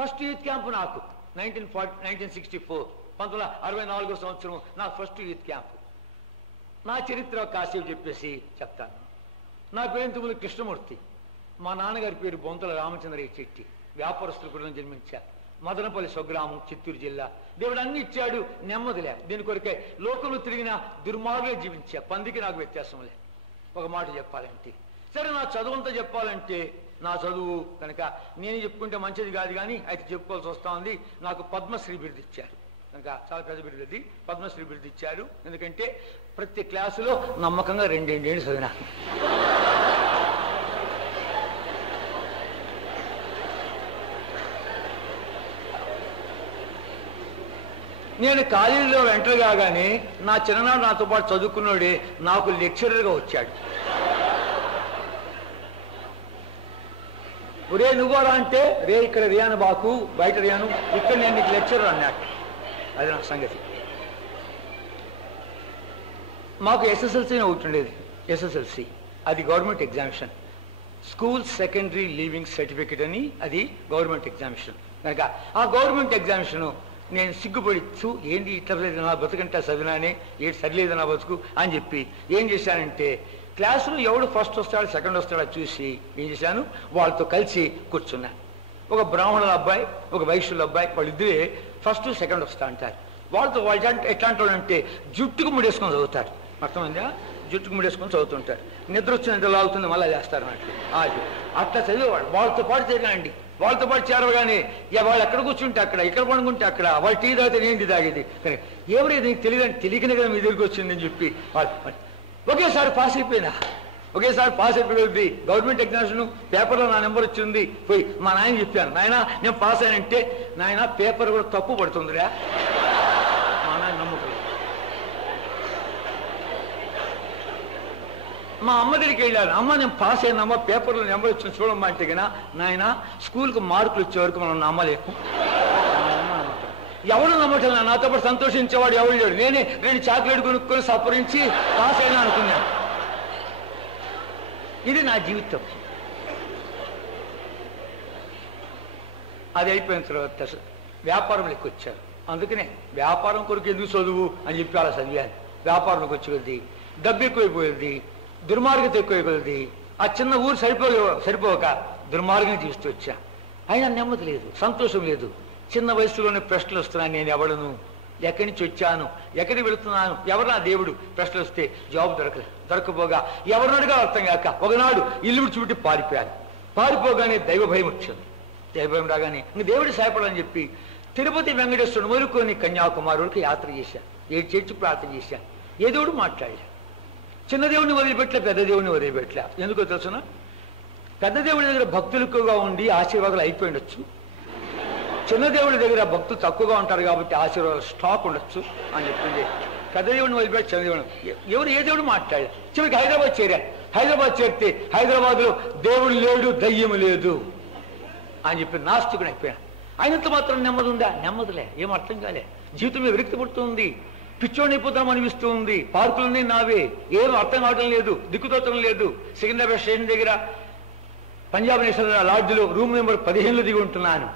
First youth camp నాకు 1964 1964 సంవత్సరం నాకు ఫస్ట్ యూత్ క్యాంపు. నా చరిత్ర కాసేపు చెప్పేసి చెప్తాను. నా పేరు ఇంతకుముందు కృష్ణమూర్తి. మా నాన్నగారి పేరు బొంతల రామచంద్రయ్య చెట్టి. వ్యాపారస్తుల కుటుంబం జన్మించా. మదనపల్లి స్వగ్రామం, చిత్తూరు జిల్లా. దేవుడు అన్ని ఇచ్చాడు, నెమ్మదిలే. దీని కొరకే లోకంలో తిరిగిన దుర్మార్గులే జీవించా. పందికి నాకు వ్యత్యాసం లే. ఒక మాట చెప్పాలంటే, సరే నా చదువు అంతా చెప్పాలంటే, నా చదువు కనుక నేను చెప్పుకుంటే మంచిది కాదు, కానీ అయితే చెప్పుకోవాల్సి వస్తూ ఉంది. నాకు పద్మశ్రీ బిరుదు ఇచ్చారు కనుక, చాలా పెద్ద బిరుదు అది. పద్మశ్రీ బిరుదు ఇచ్చారు ఎందుకంటే ప్రతి క్లాసులో నమ్మకంగా 2 ఏళ్ళు చదివినా. నేను కాలేజీలో ఎంటర్ కాగానే నా చిన్ననాడు నాతో పాటు చదువుకున్నాడే నాకు లెక్చరర్గా వచ్చాడు. ఒరే నువ్వురా అంటే, రే ఇక్కడ రియాను బాకు, బయట రియాను, ఇక్కడ నేను నీకు లెక్చరర్ అన్నాడు. అది నా సంగతి. మాకు ఎస్ఎస్ఎల్సీ ఒకటి ఉండేది. ఎస్ఎస్ఎల్సీ అది government examination, school secondary leaving certificate అని, అది గవర్నమెంట్ ఎగ్జామినేషన్ కనుక ఆ గవర్నమెంట్ ఎగ్జామినేషను నేను సిగ్గుపడిచ్చు, ఏంటి ఇట్లా లేదు నా బతుకంటే చదివినానే, ఏంటి సరిలేదు నా బతుకు అని చెప్పి ఏం చేశానంటే, క్లాసులో ఎవడు ఫస్ట్ వస్తాడో సెకండ్ వస్తాడో చూసి ఏం చేశాను, వాళ్ళతో కలిసి కూర్చున్నాను. ఒక బ్రాహ్మణుల అబ్బాయి, ఒక వైశ్యుల అబ్బాయి, వాళ్ళిద్దరే ఫస్ట్ సెకండ్ వస్తా అంటారు. వాళ్ళు ఎట్లా అంటాడంటే జుట్టుకు ముడేసుకొని చదువుతారు. అర్థమైందా? జుట్టుకు ముడేసుకొని చదువుతుంటారు. నిద్ర వచ్చిన నిద్ర లాగుతుంది, మళ్ళీ చేస్తారు అన్నట్టు. అట్లా చదివేవాడు. వాళ్ళతో పాటు చేరానండి. వాళ్ళతో పాటు చేరవగానే వాళ్ళు ఎక్కడ కూర్చుంటే అక్కడ, ఇక్కడ పండుకుంటే అక్కడ, వాళ్ళు టీ తాగితే నేను టీ తాగేది. కానీ ఎవరైతే నీకు తెలియకనే కదా మీ దగ్గరికి వచ్చిందని చెప్పి ఒకేసారి పాస్ అయిపోయినా. ఒకేసారి పాస్ అయిపోయింది. గవర్నమెంట్ ఎగ్జామినేషన్ పేపర్లో నా నెంబర్ వచ్చింది. పోయి మా నాయన చెప్పాను, నాయన నేను పాస్ అయ్యానంటే, నాయన పేపర్ కూడా తప్పు పడుతుందిరా. మా నాయన నమ్మకం. మా అమ్మ దగ్గరికి వెళ్ళాను, అమ్మ నేను పాస్ అయినమ్మా, పేపర్లో నెంబర్ వచ్చింది చూడమ్మా అంటే కన్నా, నాయన స్కూల్కి మార్కులు వచ్చే వరకు మనం నమ్మలేకు. ఎవరు నమ్మటం, నాతో పాటు సంతోషించేవాడు ఎవరు లేడు. నేనే 2 చాక్లెట్ కొనుక్కొని సపరించి పాస్ అయినా అనుకున్నాను. ఇది నా జీవితం. అది అయిపోయిన తర్వాత వ్యాపారంలోకి వచ్చాను. అందుకనే వ్యాపారం కొరకు ఎందుకు చదువు అని చెప్పి అలా చదివాను. వ్యాపారంలోకి వచ్చేది డబ్బు ఎక్కువైపోయేది, దుర్మార్గత ఎక్కువైపోయేది. ఆ చిన్న ఊరు సరిపోక దుర్మార్గం జీవిస్తూ వచ్చా. అయినా నెమ్మది లేదు, సంతోషం లేదు. చిన్న వయసులోనే ప్రశ్నలు వస్తున్నాను, నేను ఎవడను, ఎక్కడి నుంచి వచ్చాను, ఎక్కడికి వెళుతున్నాను, ఎవరు నా దేవుడు, ప్రశ్నలు వస్తే జవాబు దొరకపోగా ఎవరిని అడిగా అర్థం కాక ఒకనాడు ఇల్లు విడిచిపెట్టి పారిపోయాను. పారిపోగానే దైవ భయం వచ్చింది. దైవ భయం రాగానే ఇంక దేవుడి సహాయపడని చెప్పి తిరుపతి వెంకటేశ్వరుడు మొదలుకొని కన్యాకుమారుడికి యాత్ర చేశాను. 7 చేర్చి ప్రార్థన చేశాను. ఏ దేవుడు మాట్లాడలే. చిన్న దేవుడిని వదిలిపెట్టలే, పెద్ద దేవుడిని వదిలిపెట్టలే. ఎందుకో తెలుసునా, పెద్ద దేవుడి దగ్గర భక్తులు ఎక్కువగా ఉండి ఆశీర్వాదాలు అయిపోయి ఉండొచ్చు. చిన్న దేవుడి దగ్గర భక్తులు తక్కువగా ఉంటారు కాబట్టి ఆశీర్వాదాలు స్టాక్ ఉండొచ్చు అని చెప్పింది. పెద్ద దేవుడిని వదిలిపెట్టి చిన్న దేవుడు ఏ దేవుడు మాట్లాడారు. చివరికి హైదరాబాద్ చేరారు. హైదరాబాద్ చేరితే హైదరాబాద్లో దేవుడు లేడు, దయ్యం లేదు అని చెప్పి నాస్తికుడు అయిపోయాను. ఆయనంత మాత్రం నెమ్మది ఉందా? నెమ్మదిలే, ఏం అర్థం కాలే. జీవితం మీద విరక్తి పుడుతుంది, పిచ్చోడిని అయిపోతాం అనిపిస్తూ ఉంది. పార్కులన్నీ నావే, ఏం అర్థం కావడం లేదు, దిక్కుతోచడం లేదు. సికింద్రాబాద్ స్టేషన్ దగ్గర పంజాబ్ నేషనల్ లాడ్జ్లో రూమ్ నెంబర్ 15లో దిగి ఉంటున్నాను.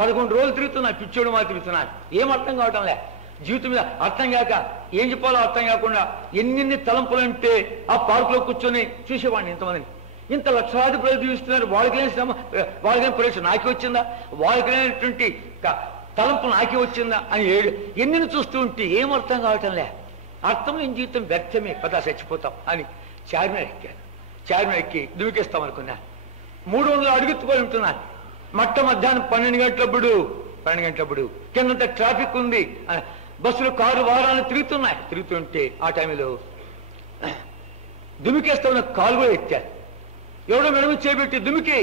11 రోజులు తిరుగుతున్నాను, పిచ్చోడు మాత్రం తిరుగుతున్నాను. ఏం అర్థం కావటం లే. జీవితం మీద అర్థం కాక ఏం చెప్పాలో అర్థం కాకుండా ఎన్ని తలంపులంటే ఆ పార్కులో కూర్చొని చూసేవాడిని. ఇంతమందిని, ఇంత లక్షలాది ప్రజలు జీవిస్తున్నారు, వాళ్ళకైనా పరీక్ష నాకే వచ్చిందా, వాళ్ళకైనటువంటి తలంపు నాకే వచ్చిందా అని ఎన్ని చూస్తూ ఉంటే ఏం అర్థం కావటంలే. అర్థం లేని జీవితం వ్యర్థమే, పదా చచ్చిపోతాం అని చార్మినార్ ఎక్కాను. చార్మినార్ ఎక్కి దుమికేస్తాం అనుకున్నాను. 300 అడుగుతుపోయి ఉంటున్నాను. మధ్యాహ్నం 12 గంటలప్పుడు కిందంత ట్రాఫిక్ ఉంది, బస్సులు కారు వాహనాలు తిరుగుతుంటే ఆ టైంలో దుమికేస్తా ఉన్న కాలు కూడా ఎత్తారు. ఎవడో మెడము చేపెట్టి దుమికే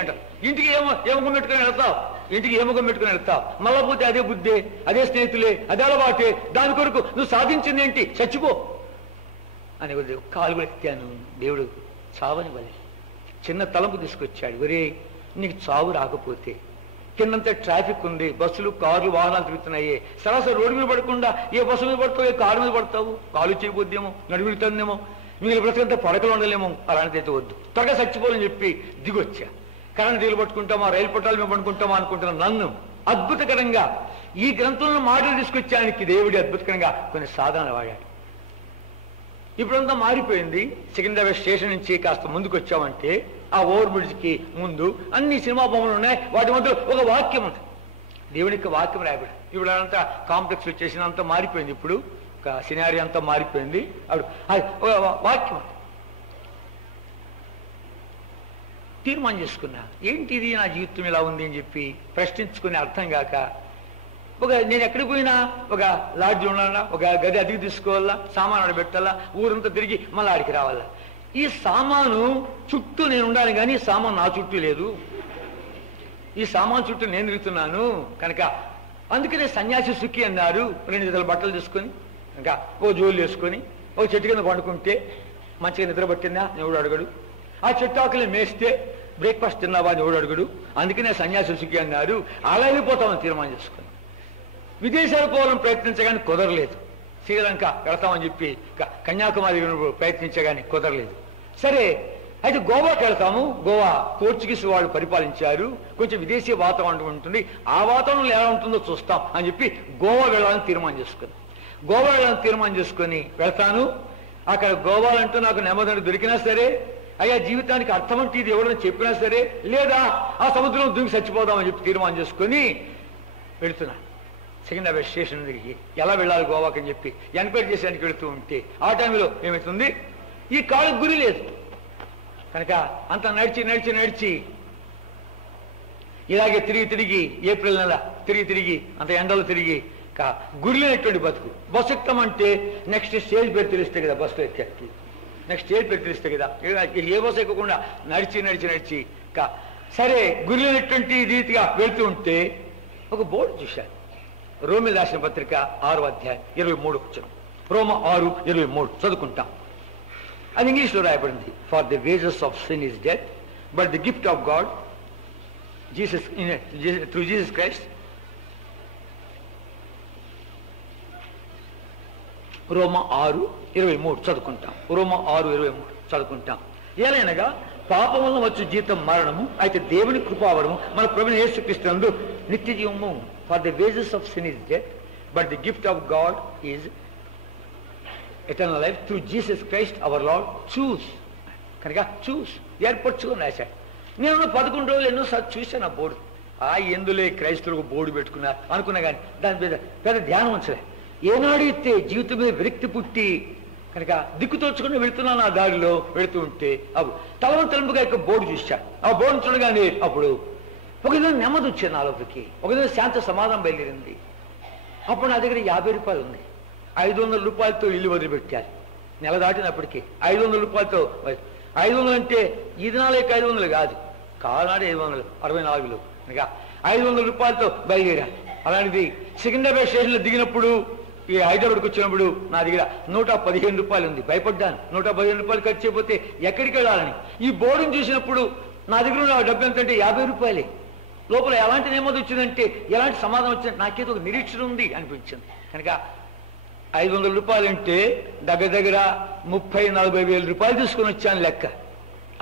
అంటారు. ఇంటికి ఏమొగం పెట్టుకుని వెళ్తావు, మళ్ళా పోతే అదే బుద్ధే, అదే స్నేహితులే, అదే అలవాటే, దాని కొరకు నువ్వు సాధించింది ఏంటి, చచ్చిపో అని కాలు కూడా ఎత్తాను. దేవుడు చావని వలే చిన్న తలంపు తీసుకొచ్చాడు. ఒరే నీకు చావు రాకపోతే, కిందంతా ట్రాఫిక్ ఉంది, బస్సులు కార్లు వాహనాలు తిరుగుతున్నాయి, సరాసరి రోడ్డు మీద పడకుండా ఏ బస్సు మీద పడతావు, ఏ కారు మీద పడతావు, కాలు చేయబోద్దేమో, నడుమిడుతుందేమో, మీరు బ్రతకంతా పడకలు ఉండలేమో, అలాంటిదైతే వద్దు, త్వరగా చచ్చిపోవాలని చెప్పి దిగొచ్చా. కరెంట్ తీగలు పట్టుకుంటామా, రైలు పట్టాల మీద పట్టుకుంటామా అనుకుంటున్నా నన్ను అద్భుతకరంగా ఈ గ్రంథంలో మాటలు తీసుకొచ్చానికి దేవుడి అద్భుతకరంగా కొన్ని సాధనలు వాడాడు. ఇప్పుడంతా మారిపోయింది. సికింద్రాబాద్ స్టేషన్ నుంచి కాస్త ముందుకు వచ్చామంటే ఆ ఓవర్ బ్రిడ్జ్కి ముందు అన్ని సినిమా బొమ్మలు ఉన్నాయి. వాటి మధ్య ఒక వాక్యం ఉంది, దేవుని యొక్క వాక్యం రాయబడి. ఇప్పుడు అదంతా కాంప్లెక్స్ వచ్చేసిన అంతా మారిపోయింది. ఇప్పుడు ఒక సినారీ అంతా మారిపోయింది. అప్పుడు ఒక వాక్యం తీర్మానం చేసుకున్నా, ఏంటిది నా జీవితం ఇలా ఉంది అని చెప్పి ప్రశ్నించుకుని అర్థం కాక నేను ఎక్కడికి పోయినా ఒక లాడ్జ్ ఉండాలా, ఒక గది అదిగి తీసుకోవాలా, సామాను ఆడ పెట్టాలా, ఊరంతా తిరిగి మళ్ళీ ఆడికి రావాలా. ఈ సామాను చుట్టూ నేను ఉండాలి కానీ సామాను నా చుట్టూ లేదు. ఈ సామాను చుట్టూ నేను తిరుగుతున్నాను కనుక అందుకనే సన్యాసి సుఖి అన్నారు. 2 జతల బట్టలు తీసుకొని ఇంకా ఓ జోలు వేసుకొని ఓ చెట్టు కింద పండుకుంటే మంచిగా నిద్ర పట్టిందా అని ఎవడు అడగడు. ఆ చెట్టు ఆకులు మేస్తే బ్రేక్ఫాస్ట్ తిన్నావా అని ఎవడు అడగడు. అందుకనే సన్యాసి సుఖి అన్నారు. అలా వెళ్ళిపోతామని తీర్మానం చేసుకుని విదేశాలు పోవాలని ప్రయత్నించగానే కుదరలేదు. శ్రీలంక వెళతామని చెప్పి కన్యాకుమారి ప్రయత్నించగానే కుదరలేదు. సరే అయితే గోవాకి వెళ్తాము. గోవా పోర్చుగీస్ వాళ్ళు పరిపాలించారు, కొంచెం విదేశీ వాతావరణం ఉంటుంది, ఆ వాతావరణంలో ఎలా ఉంటుందో చూస్తాం అని చెప్పి గోవా వెళ్ళాలని తీర్మానం చేసుకుని వెళ్తాను. అక్కడ గోవాలంటూ నాకు నెమ్మది దొరికినా సరే, అయ్యా జీవితానికి అర్థం అంటే ఇది ఎవరైనా చెప్పినా సరే, లేదా ఆ సముద్రం దూకి చచ్చిపోదామని చెప్పి తీర్మానం చేసుకొని వెళుతున్నా. సికింద్రాబాద్ స్టేషన్ దగ్గరికి ఎలా వెళ్ళాలి గోవాకి అని చెప్పి ఎంక్వైరీ చేసేందుకు వెళుతూ ఉంటే ఆ టైంలో ఏమవుతుంది, ఈ కాళ్ళకు గురి లేదు కనుక అంత నడిచి ఇలాగే తిరిగి ఏప్రిల్ నెల తిరిగి అంత ఎండలు తిరిగి గురి లేనటువంటి బతుకు. బస్సు ఎక్కమంటే నెక్స్ట్ స్టేజ్ పేరు తెలిస్తే కదా బస్సులో ఎక్కి, నెక్స్ట్ స్టేజ్ పేరు తెలిస్తే కదా. ఏ బస్సు ఎక్కకుండా నడిచి సరే గురి లేనటువంటి రీతిగా వెళ్తూ ఉంటే ఒక బోర్డు చూశాను. రోమిల్ రాసిన పత్రిక 6వ అధ్యాయం 23 వచ్చిన రోమ 6:23 చదువుకుంటాం. అది ఇంగ్లీష్లో రాయబడింది. For the wages of sin is death but the gift of God through Jesus Christ. రోమ 6:23 చదువుకుంటాం. రోమ 6:23 చదువుకుంటాం. ఏలైనగా పాపం వల్ల వచ్చే జీతం మరణము, అయితే దేవుని కృపావరము మన ప్రభువైన యేసుక్రీస్తునందు నిత్య జీవము. For the wages of sin is death but the gift of God is eternal life through Jesus Christ our Lord. చూస్ కనుక ఏర్పరచుకొని రాశాడు. నేను 11 రోజులు ఎన్నోసార్లు చూశాను ఆ బోర్డు. ఎందులే క్రైస్తవులకు బోర్డు పెట్టుకున్నారు అనుకున్నా కానీ దాని మీద పెద్ద ధ్యానం ఉంచలే. ఏనాడు ఇస్తే జీవితం మీద విరక్తి పుట్టి కనుక దిక్కుతోచుకుని వెళుతున్నాను. ఆ దారిలో వెళుతూ ఉంటే అప్పుడు తలంపుగా యొక్క బోర్డు చూశాను. ఆ బోర్డు చూడగానే అప్పుడు ఒక విధంగా నెమ్మది వచ్చింది నాలోకి, ఒక విధంగా శాంత సమాధానం బయలుదేరింది. అప్పుడు నా దగ్గర 50 రూపాయలు ఉంది. 500 రూపాయలతో ఇల్లు వదిలిపెట్టారు. నెల దాటినప్పటికీ 500 రూపాయలతో. 500 అంటే ఈ దినాలే 500 కాదు, కాలనాడు 564 కనుక 500 రూపాయలతో బయలుదేరారు. అలాంటిది సికింద్రాబాద్ స్టేషన్లో దిగినప్పుడు ఈ హైదరాబాద్కి వచ్చినప్పుడు నా దగ్గర 115 రూపాయలు ఉంది. భయపడ్డాను, 115 రూపాయలు ఖర్చు అయిపోతే ఎక్కడికి వెళ్ళాలని. ఈ బోర్డును చూసినప్పుడు నా దగ్గర ఉన్న డబ్బు ఎంతంటే 50 రూపాయలే. లోపల ఎలాంటి నెమ్మది వచ్చిందంటే, ఎలాంటి సమాధానం వచ్చిందంటే నాకేదో ఒక నిరీక్షణ ఉంది అనిపించింది. కనుక 500 రూపాయలంటే దగ్గర 30-40 వేల రూపాయలు తీసుకొని వచ్చాను లెక్క.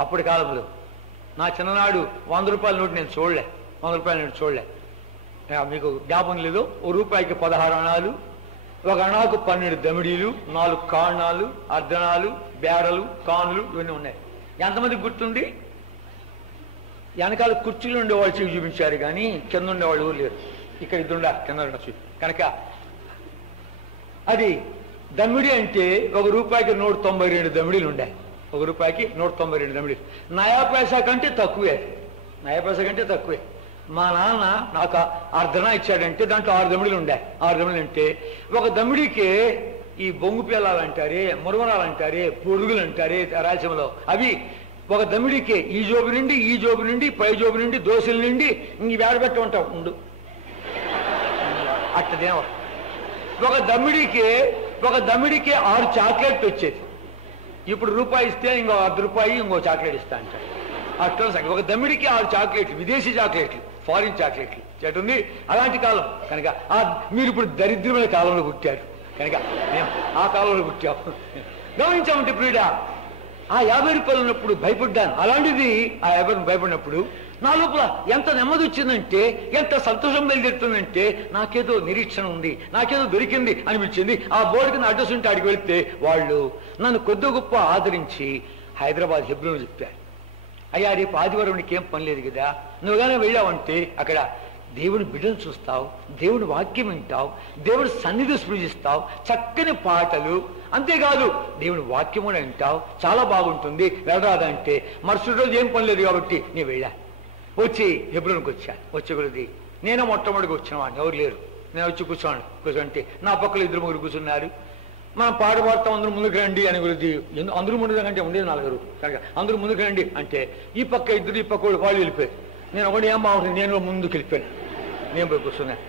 అప్పటి కాలంలో నా చిన్ననాడు 100 రూపాయల నోటు నేను చూడలే. 100 రూపాయల నోటు చూడలే. మీకు జ్ఞాపకం లేదు. ఒక రూపాయికి 16 అణాలు, ఒక అణాకు 12 దమిడీలు, 4 కాణాలు, అర్ధనాలు, బేడలు, కానులు ఇవన్నీ ఉన్నాయి. ఎంతమందికి గుర్తుంది? వెనకాల కుర్చీలు ఉండేవాళ్ళు చెవి చూపించారు కానీ కింద ఉండేవాళ్ళు ఊరు లేరు. ఇక్కడ ఇద్దుండా కింద ఉండొచ్చు. కనుక అది దమిడి అంటే ఒక రూపాయికి 192 దమిడీలు ఉండాయి. ఒక రూపాయికి 192 దమిడీలు. నయా పైసా కంటే తక్కువే. మా నాన్న నాకు అర్ధనా ఇచ్చాడంటే దాంట్లో 6 దమిడీలు ఉండాయి. 6 దమిడీలు అంటే ఒక దమిడికి ఈ బొంగు పిల్లలు అంటారే, మురమరాలు అంటారే, పొరుగులు అంటారే రాయలసీమలో, అవి ఒక దమిడికి ఈ జోబు నుండి పై జోబు నుండి దోశల నుండి ఇంక వేడబెట్ట ఉంటావు ఉండు అట్టదేమో. ఒక దమ్మిడికి 6 చాక్లెట్ వచ్చేది. ఇప్పుడు రూపాయి ఇస్తే ఇంకో ₹1 ఇంకో చాక్లెట్ ఇస్తా అంటాడు. అట్లా ఒక దమ్మిడికి 6 చాక్లెట్లు, విదేశీ చాక్లెట్లు, ఫారిన్ చాక్లెట్లు చెట్టుంది. అలాంటి కాలం కనుక మీరు ఇప్పుడు దరిద్రమైన కాలంలో పుట్టారు కనుక మేము ఆ కాలంలో పుట్టాము. గమనించామంటే ప్రియుడా, ఆ 50 రూపాయలు ఉన్నప్పుడు భయపడ్డాను. అలాంటిది ఆ 50 భయపడినప్పుడు నా లోపల ఎంత నెమ్మది వచ్చిందంటే, ఎంత సంతోషం బయలుదేరుతుందంటే, నాకేదో నిరీక్షణ ఉంది, నాకేదో దొరికింది అనిపించింది. ఆ బోర్డుకి నా అడ్రస్ ఉంటే అడిగి వెళితే వాళ్ళు నన్ను కొద్ది గొప్ప ఆదరించి హైదరాబాద్ హెబ్రోన్ చెప్పారు. అయ్యా, రేపు ఆదివారం నీకేం పని లేదు కదా, నువ్వుగానే వెళ్ళావంటే అక్కడ దేవుని బిడ్డలు చూస్తావు, దేవుని వాక్యం వింటావు, దేవుని సన్నిధి స్పృశిస్తావు, చక్కని పాటలు, అంతేకాదు దేవుని వాక్యం కూడా వింటావు, చాలా బాగుంటుంది, వెళ్ళరాదంటే మరుసటి రోజు ఏం పని లేదు కాబట్టి నేను వెళ్ళా. వచ్చి హెబ్రోన్కి వచ్చాను. వచ్చే కొద్ది నేను మొట్టమొదటికి వచ్చిన వాడిని, ఎవరు లేరు. నేను వచ్చి కూర్చోంటే నా పక్కన 2-3 కూర్చున్నారు. మనం పాట పాడతాం, అందరూ ముందుకు రండి అని గురించి. అందరూ ముందుకు అంటే ఉండేది 4 కనుక అందరూ ముందుకు రండి అంటే ఈ పక్క 2 ఈ పక్క వాళ్ళు వెళ్ళిపోయారు. నేను ఒకటి ఏం బాగుంటుంది, నేను ముందుకు వెళ్ళిపోయాను. నేను పోయి కూర్చున్నాను.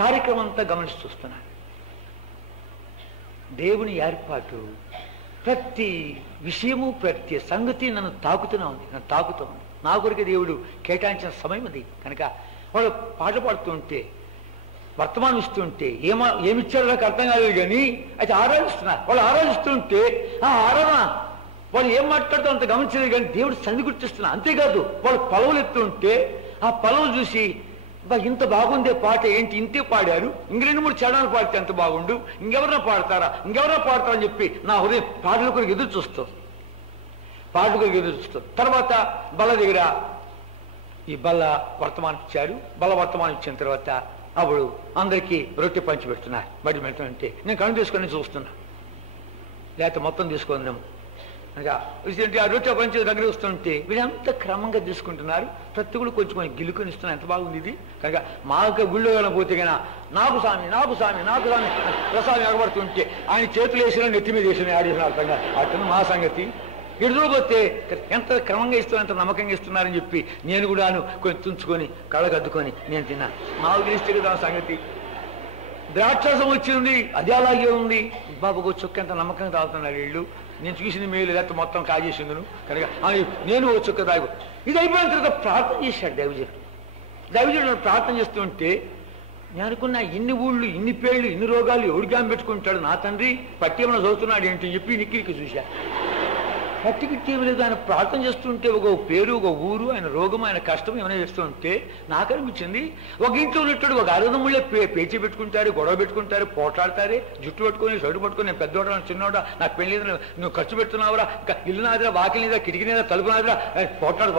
కార్యక్రమం అంతా గమనించి చూస్తున్నాను. దేవుని ఏర్పాటు, ప్రతి విషయము ప్రతి సంగతి నన్ను తాకుతూనే ఉంది. నా కొరకు దేవుడు కేటాయించిన సమయం అది. కనుక వాళ్ళు పాట పాడుతూ ఉంటే, వర్తమానం ఇస్తుంటే ఏమిచ్చారో నాకు అర్థం కాలేదు, కానీ అయితే ఆరాధిస్తున్నారు. వాళ్ళు ఆరాధిస్తుంటే ఆ ఆరాధన వాళ్ళు ఏం మాట్లాడుతూ అంత గమనించలేదు, కానీ దేవుడు సన్నిధి గుర్తిస్తున్నారు. అంతేకాదు వాళ్ళు పలవలు ఎత్తుంటే ఆ పలవలు చూసి ఇంత బాగుందే పాట, ఏంటి ఇంతే పాడారు, ఇంక 2-3 చరణాలు పాడితే ఎంత బాగుండు, ఇంకెవరన్నా పాడతారా అని చెప్పి నా హృదయం పాటల కొరకు ఎదురు చూస్తాం. తర్వాత బల్ల దగ్గర ఈ బల్ల వర్తమానం ఇచ్చారు. బల్ల వర్తమానం ఇచ్చిన తర్వాత అప్పుడు అందరికీ రొట్టె పంచి పెడుతున్నారు. బడి పెడుతుంటే నేను కళ్ళు తీసుకొని చూస్తున్నా, లేకపోతే మొత్తం తీసుకుందాము అనగా ఆ రొట్టె పంచి దగ్గర వస్తుంటే వీళ్ళంతా క్రమంగా తీసుకుంటున్నారు. ప్రతి కూడా కొంచెం గిల్లుకొని ఇస్తున్నారు. ఎంత బాగుంది ఇది. కనుక మాకు గుళ్ళో పోతే కన్నా నాకు స్వామి ప్రసాదం ఎగబడుతుంటే ఆయన చేతులు వేసిన నెత్తి మీద వేసిన ఆడేసిన అర్థంగా అతను మా సంగతి. ఎదురుపోతే ఎంత క్రమంగా ఇస్తున్నారు, ఎంత నమ్మకంగా ఇస్తున్నారని చెప్పి నేను కూడా కొంచెం తుంచుకొని కళ్ళకద్దుకొని నేను తిన్నాను. నాకు తెలిస్తే కదా సంగతి. ద్రాక్షరసం వచ్చింది, అది అలాగే ఉంది. బాబుకు చుక్క ఎంత నమ్మకంగా తాగుతున్నారు వీళ్ళు. నేను చూసింది మేలు, లేకపోతే మొత్తం కాజేసిందును. కనుక నేను ఒక చుక్క తాగు. ఇది అయిపోయిన తర్వాత ప్రార్థన చేశాడు దైవజనుడు ప్రార్థన చేస్తుంటే నేను అనుకున్నా, ఇన్ని ఊళ్ళు, ఇన్ని పేర్లు, ఇన్ని రోగాలు ఎవరిగా పెట్టుకుంటాడు నా తండ్రి, పట్టి ఏమైనా చదువుతున్నాడు ఏంటి అని చెప్పి నిక్కిరికి చూశా. పట్టికిట్టి ఏమి లేదు. ఆయన ప్రార్థన చేస్తుంటే ఒక పేరు, ఒక ఊరు, ఆయన రోగం, ఆయన కష్టం ఏమైనా చేస్తుంటే నాకు అనిపించింది, ఒక ఇంట్లో ఉన్నట్టు ఒక 60 ముళ్ళే పేచి పెట్టుకుంటారు, గొడవ పెట్టుకుంటారు, పోట్లాడతారే, జుట్టు పట్టుకొని షర్టు పట్టుకొని, నేను పెద్దోడా చిన్నోడా, నాకు పెళ్లి నువ్వు ఖర్చు పెడుతున్నావురా, ఇల్లు నాదిరా, వాకిలి నీదా, కిటికీ నీదా, తలుపు నాదిరా,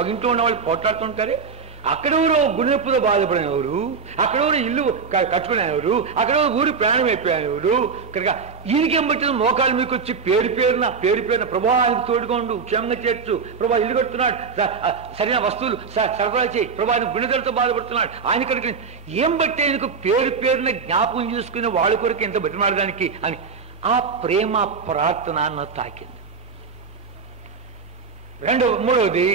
ఒక ఇంట్లో ఉన్న వాళ్ళు పోట్లాడుతుంటారే. అక్కడెవరు గుండెప్పుతో బాధపడినవారు, అక్కడెవరు ఇల్లు కట్టుకునేవారు, అక్కడెవరు ఊరి ప్రాణం అయిపోయినవారు. కనుక ఈయనకేం పట్టిన మోకాలు మీకు వచ్చి పేరు పేరున ప్రభా ఆయనకు తోడుకోండు, క్షేమంగా చేర్చు, ప్రభా ఇల్లు కడుతున్నాడు, సరైన వస్తువులు సరఫరా చేయి, ప్రభా ఆయన గుండెలతో బాధపడుతున్నాడు, ఆయన కనుక ఏం బట్టి ఆయనకు పేరున జ్ఞాపకం చేసుకునే వాళ్ళ కొరకు ఎంత బతిమాడడానికి అని ఆ ప్రేమ ప్రార్థన నన్ను తాకింది. మూడవది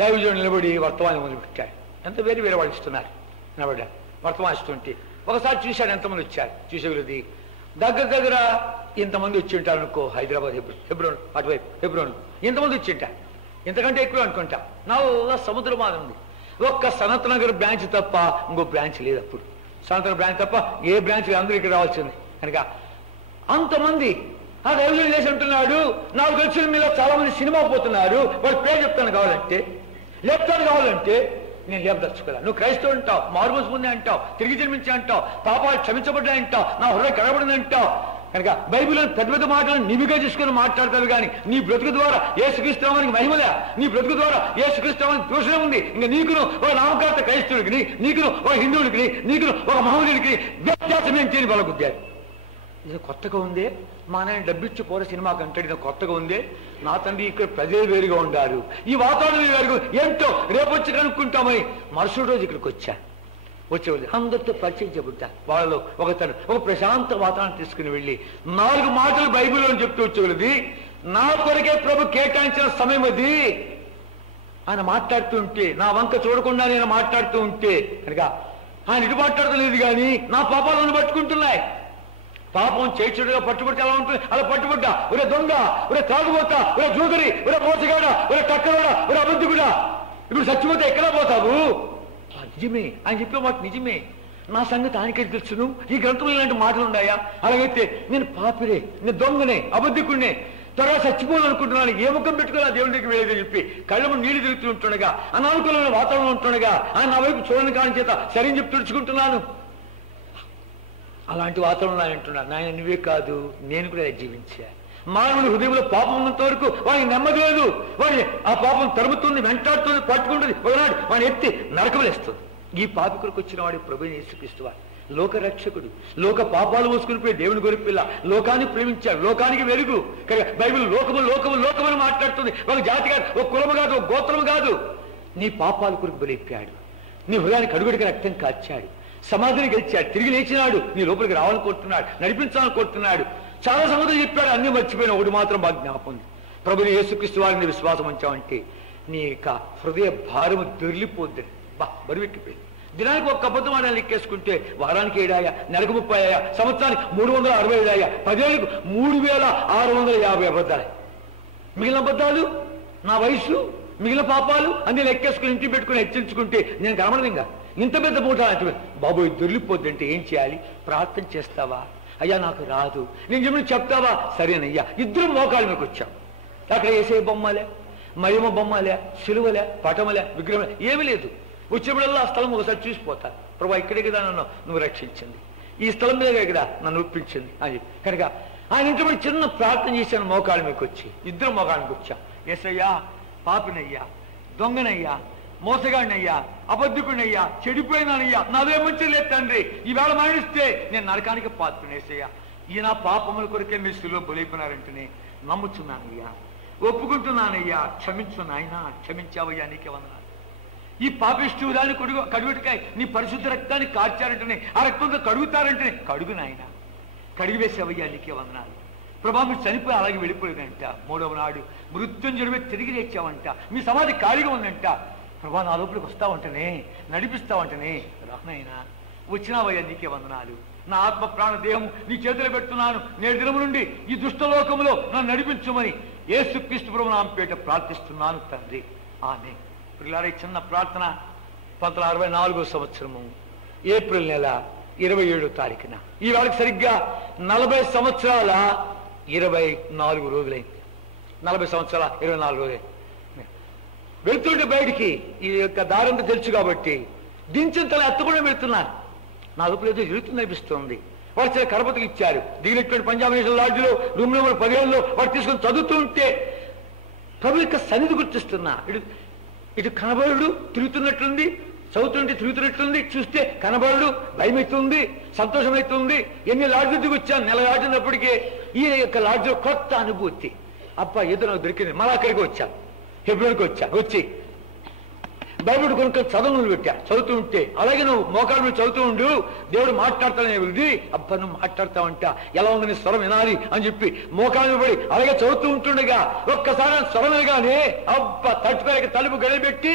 దైవజనుడు నిలబడి వర్తమానం మొదలుపెట్టాడు. ఎంత వేరే వాళ్ళు ఇస్తున్నారు, నిలబడ్డారు వర్తమానం ఇస్తుంటే. ఒకసారి చూశాడు ఎంతమంది వచ్చారు. చూసేది దగ్గర ఇంతమంది వచ్చి ఉంటారు అనుకో. హైదరాబాద్ హెబ్రోన్ అటువైపు హెబ్రోన్ ఇంతమంది వచ్చి ఉంటారు, ఇంతకంటే ఎక్కువ అనుకుంటా. నల్ల సముద్రం మాది ఉంది. ఒక్క సనత్ నగర్ బ్రాంచ్ తప్ప ఇంకో బ్రాంచ్ లేదు. అప్పుడు సనత్ నగర్ బ్రాంచ్ తప్ప ఏ బ్రాంచ్ అందరూ ఇక్కడ రావాల్సింది. కనుక అంతమంది ఆ దైవజనుడు లేచి అంటున్నాడు, నాకు తెలిసిన మీలో చాలా మంది సినిమా పోతున్నారు, వాళ్ళు పేరు చెప్తాను కావాలంటే నేను లేపదలుచుకోలే. నువ్వు క్రైస్తవు అంటావు, మారుమూసి ముందే అంటావు, తిరిగి జన్మించి అంటావు, పాపాలు క్షమించబడ్డాయి అంటావు, నా హృదయం కనబడింది అంటావు. కనుక బైబిల్లో పెద్ద మాటలను నివిగా తీసుకుని మాట్లాడతారు, కానీ నీ బ్రతుకు ద్వారా యేసుక్రీస్తునామానికి మహిమలే, నీ బ్రతుకు ద్వారా యేసుక్రీస్తునామానికి దోషమే ఉంది. ఇంకా నీకును ఒక నామకార్త క్రైస్తవుడికి, నీకును ఒక హిందువుడికి, నీకును ఒక మహమ్మదుడికి వ్యత్యాసం ఏం చేయని బలగుద్దారు. ఇది కొత్తగా ఉందే, మా నాయన డబ్బిచ్చి పోర సినిమాకి అంటాడు, ఇది కొత్తగా ఉందే. నా తండ్రి ఇక్కడ ప్రజలు వేరుగా ఉండారు, ఈ వాతావరణం వేరుగా ఏంటో రేపు వచ్చి కనుక్కుంటామని మరుసటి రోజు ఇక్కడికి వచ్చేవాళ్ళు అందరితో పరిచయం చెబుతారు. వాళ్ళలో ఒక ప్రశాంత వాతావరణం తీసుకుని వెళ్ళి 4 మాటలు బైబిల్లో చెప్తూ వచ్చేది. నా కొరకే ప్రభు కేటాయించిన సమయం అది. ఆయన మాట్లాడుతూ ఉంటే, నా వంక చూడకుండా నేను మాట్లాడుతూ ఉంటే కనుక ఆయన ఇటు మాట్లాడలేదు, కానీ నా పాపాలను పట్టుకుంటున్నాయి. పాపం చేర్చుడుగా పట్టుబడితే ఎలా ఉంటుంది, అలా పట్టుబడ్డా ఒరే దొంగ, ఒరే తాగుబోతా, ఒరే జూదరి, ఒరే మోసగాడ, ఒరే టక్కరోడా, ఒరే అబద్ధికుడా, ఇప్పుడు చచ్చిపోతే ఎక్కడా పోతావు? నిజమే ఆయన చెప్పే మాట నిజమే. నా సంగతి ఆయనకి తెలుసును. ఈ గ్రంథంలో ఇలాంటి మాటలు ఉన్నాయా? అలాగైతే నేను పాపిరే, నేను దొంగనే, అబద్ధికుడినే, త్వరగా చచ్చిపోవాలనుకుంటున్నాను, ఏ ముఖం పెట్టుకున్నా దేవుని దగ్గరికి వెళ్ళేదని చెప్పి కళ్ళము నీళ్లు తిరుగుతూ ఉంటుండగా, అనానుకూలమైన వాతావరణం ఉంటుండగా ఆయన నా వైపు చూడని కాని చేత సరిని చెప్పి తుడుచుకుంటున్నాను. అలాంటి వాతావరణం ఆయన అంటున్నాను, నాయన నువ్వే కాదు నేను కూడా జీవించా. మానవుని హృదయంలో పాపం ఉన్నంత వరకు వాడికి నెమ్మది లేదు. వాడిని ఆ పాపం తరుముతుంది, వెంటాడుతుంది, పట్టుకుంటుంది. ఒకనాడు వాడిని ఎత్తి నరకలేస్తుంది. ఈ పాపి కొరకు వచ్చిన వాడి ప్రభువుని యేసుక్రీస్తు వాడు లోక రక్షకుడు, లోక పాపాలు మోసుకుని పోయి దేవుని గొరిపిల్ల, లోకాన్ని ప్రేమించాడు, లోకానికి వెలుగు. బైబిల్ లోకము లోకము లోకమని మాట్లాడుతుంది. ఒక జాతి కాదు, ఒక కులము కాదు, ఒక గోత్రము కాదు. నీ పాపాల కొరకు బలిప్పాడు, నీ హృదయానికి అడుగుడికి రక్తం కాచాడు, సమాధిని గెలిచాడు, తిరిగి లేచినాడు, నీ లోపలికి రావాలనుకుంటున్నాడు, నడిపించాలనుకుంటున్నాడు. చాలా సంగతులు చెప్పాడు, అన్ని మర్చిపోయిన ఒకటి మాత్రం బాగా జ్ఞాపకం ఉంది. ప్రభుని యేసుక్రీస్తు వారిని విశ్వాసం ఉంచామంటే నీ యొక్క హృదయ భారము దొరిలిపోద్దని బరువెక్కిపోయింది. దినానికి ఒక్క అబద్ధం ఆడాలి లెక్కేసుకుంటే వారానికి 7 నెలకు 30, సంవత్సరానికి 367, 10 ఏళ్ళకు 3650 అబద్ధాలు. మిగిలిన అబద్ధాలు, నా వయసు, మిగిలిన పాపాలు అన్ని లెక్కేసుకుని ఇంటికి పెట్టుకుని హెచ్చరించుకుంటే నేను కనబడదింగా ఇంత పెద్ద మూట అంటే బాబోయ్ దొరికిపోద్దంటే ఏం చేయాలి? ప్రార్థన చేస్తావా? అయ్యా నాకు రాదు, నేను చెప్పిన చెప్తావా? సరేనయ్యా. ఇద్దరు మోకాళ్ళ మీకు వచ్చాం. అక్కడ వేసే బొమ్మలే, మయమ బొమ్మలే, సిలువలే, పటమలే, విగ్రహంలే ఏమీ లేదు. వచ్చినప్పుడల్లా ఆ స్థలం ఒకసారి చూసిపోతాను. ప్రభా ఇక్కడే కదా నన్ను నువ్వు రక్షించింది, ఈ స్థలం మీద కదా నన్ను ఒప్పించింది అని కనుక ఆయన ఇంటి చిన్న ప్రార్థన చేశాను. మోకాళ్ళ మీకు వచ్చి ఇద్దరు మోకాళ్ళకి వచ్చాం. యేసయ్యా పాపినయ్యా, దొంగనయ్యా, మోసగాడినయ్యా, అబద్ధికుడినయ్యా, చెడిపోయినానయ్యా, నాదే మంచి లేదు తండ్రి, ఈవేళ మరణిస్తే నేను నరకానికి పాత్రనేసయ్యా. ఈయన పాపముల కొరకే మీరు సిలువ బలైపోయినారంటేనే నమ్ముచున్నానయ్యా, ఒప్పుకుంటున్నానయ్యా, క్షమించు నాయనా, క్షమించావయ్యా, నీకే వందనాలు. ఈ పాపిష్టి ఉదాన్ని కడుగుటికాయ నీ పరిశుద్ధ రక్తాన్ని కార్చారంటేనే, ఆ రక్తంతో కడుగుతారంటేనే కడుగు నాయన, కడిగివేసావయ్యా, నీకే వందనాలు. ప్రభా మీరు చనిపోయి అలాగే వెళ్ళిపోలేదంట. 3వ నాడు మృత్యుంజయుడిపై తిరిగి తెచ్చావంట. మీ సమాధి ఖాళీగా ఉందంట. ప్రభా నా లోపలికి వస్తావంటనే, నడిపిస్తావంటనే, రానైనా వచ్చినావయ్యా, నీకే వందనాలు. నా ఆత్మ ప్రాణ దేహం నీ చేతిలో పెడుతున్నాను. నేటి దినము నుండి ఈ దుష్టలోకంలో నన్ను నడిపించమని యేసుక్రీస్తు ప్రభు నామమున పేట ప్రార్థిస్తున్నాను తండ్రి, ఆమేన్. పిల్లారా, చిన్న ప్రార్థన 1964వ సంవత్సరము ఏప్రిల్ నెల 27వ తారీఖున ఈ వాళ్ళకి సరిగ్గా 40 సంవత్సరాల 24 రోజులైంది. 40 సంవత్సరాల 24 రోజులైంది. వెళ్తుంటే బయటికి ఈ యొక్క దారంతా తెలుసు కాబట్టి దించిన తల ఎత్తకుండా వెళ్తున్నాను. నా లోపల ఏదో జరుగుతుంది అనిపిస్తుంది. వాడు చిన్న కరపతలు ఇచ్చారు. దిగినటువంటి పంజాబ్ నేషనల్ లాడ్జ్లో రూమ్ నెంబర్ 15లో వాడు తీసుకొని చదువుతుంటే ప్రభు యొక్క సన్నిధి గుర్తిస్తున్నా. ఇటు కనబడు తిరుగుతున్నట్లుంది, చదువుతుంటే తిరుగుతున్నట్లుంది, చూస్తే కనబడు భయమవుతుంది, సంతోషమవుతుంది. ఎన్ని లాడ్జ్లు దిగి వచ్చాను, నెల లాడ్జినప్పటికీ ఈ యొక్క లాడ్జ్లో కొత్త అనుభూతి. అబ్బా ఏదో నాకు దొరికింది. మళ్ళీ అక్కడికి వచ్చాను, ఫిబ్రవరికి వచ్చి బైబిల్ కొనుక్కొని చదువులు పెట్టా. చదువుతూ ఉంటే అలాగే నువ్వు మోకాళ్ళ మీద చదువుతూ ఉండు, దేవుడు మాట్లాడతానే వెళ్ది. అబ్బా నువ్వు మాట్లాడతావంట, ఎలా ఉంది నీ స్వరం వినాలి అని చెప్పి మోకాళ్ళ మీద పడి అలాగే చదువుతూ ఉంటుండగా ఒక్కసారి స్వరం వినగానే అబ్బా తట్టుకోలేక తలుపు గడిపెట్టి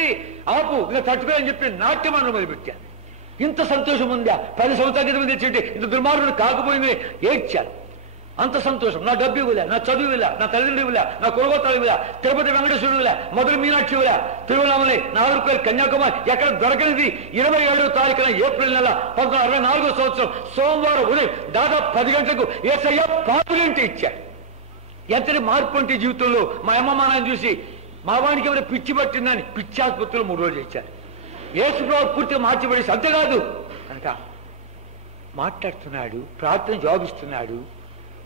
ఆపు ఇంకా తట్టుకోని చెప్పి నాట్యమాన్ని మొదలుపెట్టాను. ఇంత సంతోషం ఉందా? 10 సంవత్సరాల క్రితం తెచ్చి ఇంత దుర్మార్గుడు కాకపోయింది ఏడ్చాను. అంత సంతోషం. నా డబ్బు ఇవ్వలే, నా చదువు ఇవ్వలే, నా తల్లిదండ్రులు ఇవ్వలే, నా కులగోత్రాలు ఇవ్వలే, తిరుపతి వెంకటేశ్వరుడు ఇవ్వలే, మధుర మీనాక్షి ఇవ్వలే, తిరువణామలై, నాగర్కోయిల్, కన్యాకుమారి ఎక్కడ దొరకనిది 27వ తారీఖున ఏప్రిల్ నెల 1964వ సంవత్సరం సోమవారం ఉదయం దాదాపు 10 గంటలకు యేసయ్య పాపులేంటి ఇచ్చాడు. ఎంతటి మార్పు అంటే జీవితంలో మా అమ్మ మా నాన్న చూసి మా వాడికి ఏమైనా పిచ్చి పట్టిందని పిచ్చి ఆసుపత్రులు 3 రోజులు ఇచ్చారు. యేసుప్రభు పూర్తిగా మార్చిపడేసి అంతేకాదు కనుక మాట్లాడుతున్నాడు, ప్రార్థన జవాబిస్తున్నాడు,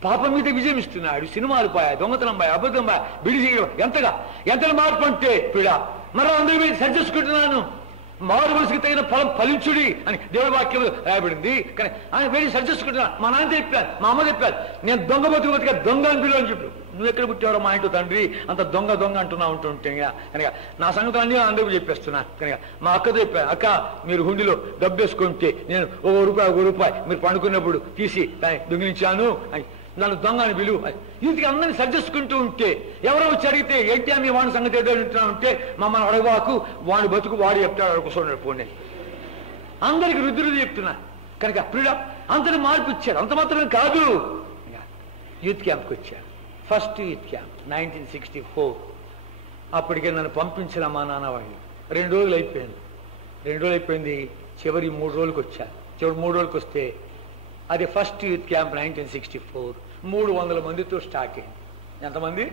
పాపం మీద విజయం ఇస్తున్నాడు. సినిమాలు పాయా, దొంగతనం పాయా, అబద్ధం పాయా, బిడి చేయడం ఎంతగా మార్పు అంటే పిడ మరో అందరి మీద సరిచేసుకుంటున్నాను. మారు మనసుకి తగిన ఫలం ఫలించుడి అని దేవుడి వాక్యం రాయబడింది. కానీ ఆయన వెళ్ళి సరిచేసుకుంటున్నాను. మా నాన్న చెప్పారు, మా అమ్మ చెప్పారు, నేను దొంగ బతుకుగా దొంగ అని పిలువ అని చెప్పు. నువ్వు ఎక్కడ పుట్టావో మా ఇంట్లో తండ్రి, అంత దొంగ దొంగ అంటున్నా ఉంటుంటే కనుక నా సంగతి అన్నీ అందరికీ చెప్పేస్తున్నాను. కనుక మా అక్కతో చెప్పాను, అక్క మీరు హుండీలో డబ్బు వేసుకుంటే నేను ₹1 మీరు పండుకున్నప్పుడు తీసి దొంగిలించాను అని నన్ను దొంగ అని పిలువు. ఇంటికి అందరినీ సరిచేసుకుంటూ ఉంటే ఎవరో వచ్చి అడిగితే ఏంటి మీ వాడి సంగతి ఏదో వింటున్నా ఉంటే మమ్మల్ని అడగవాకు, వాడి బతుకు వాడు చెప్తాడు అడుగుతున్నాడు పోనీ అందరికి రుద్రుడు చెప్తున్నా. కనుక ప్రియుడ అంతని మార్పు ఇచ్చాడు. అంత మాత్రమే కాదు, యూత్ క్యాంప్కి వచ్చాడు. First youth camp 1964. అప్పటికే నన్ను పంపించిన మా నాన్న వాళ్ళు 2 రోజులు అయిపోయింది. చివరి 3 రోజులకు వచ్చారు. చివరి 3 రోజులకు వస్తే అది ఫస్ట్ యూత్ క్యాంప్ 1964 300 మందితో స్టార్ట్ అయింది. ఎంతమంది?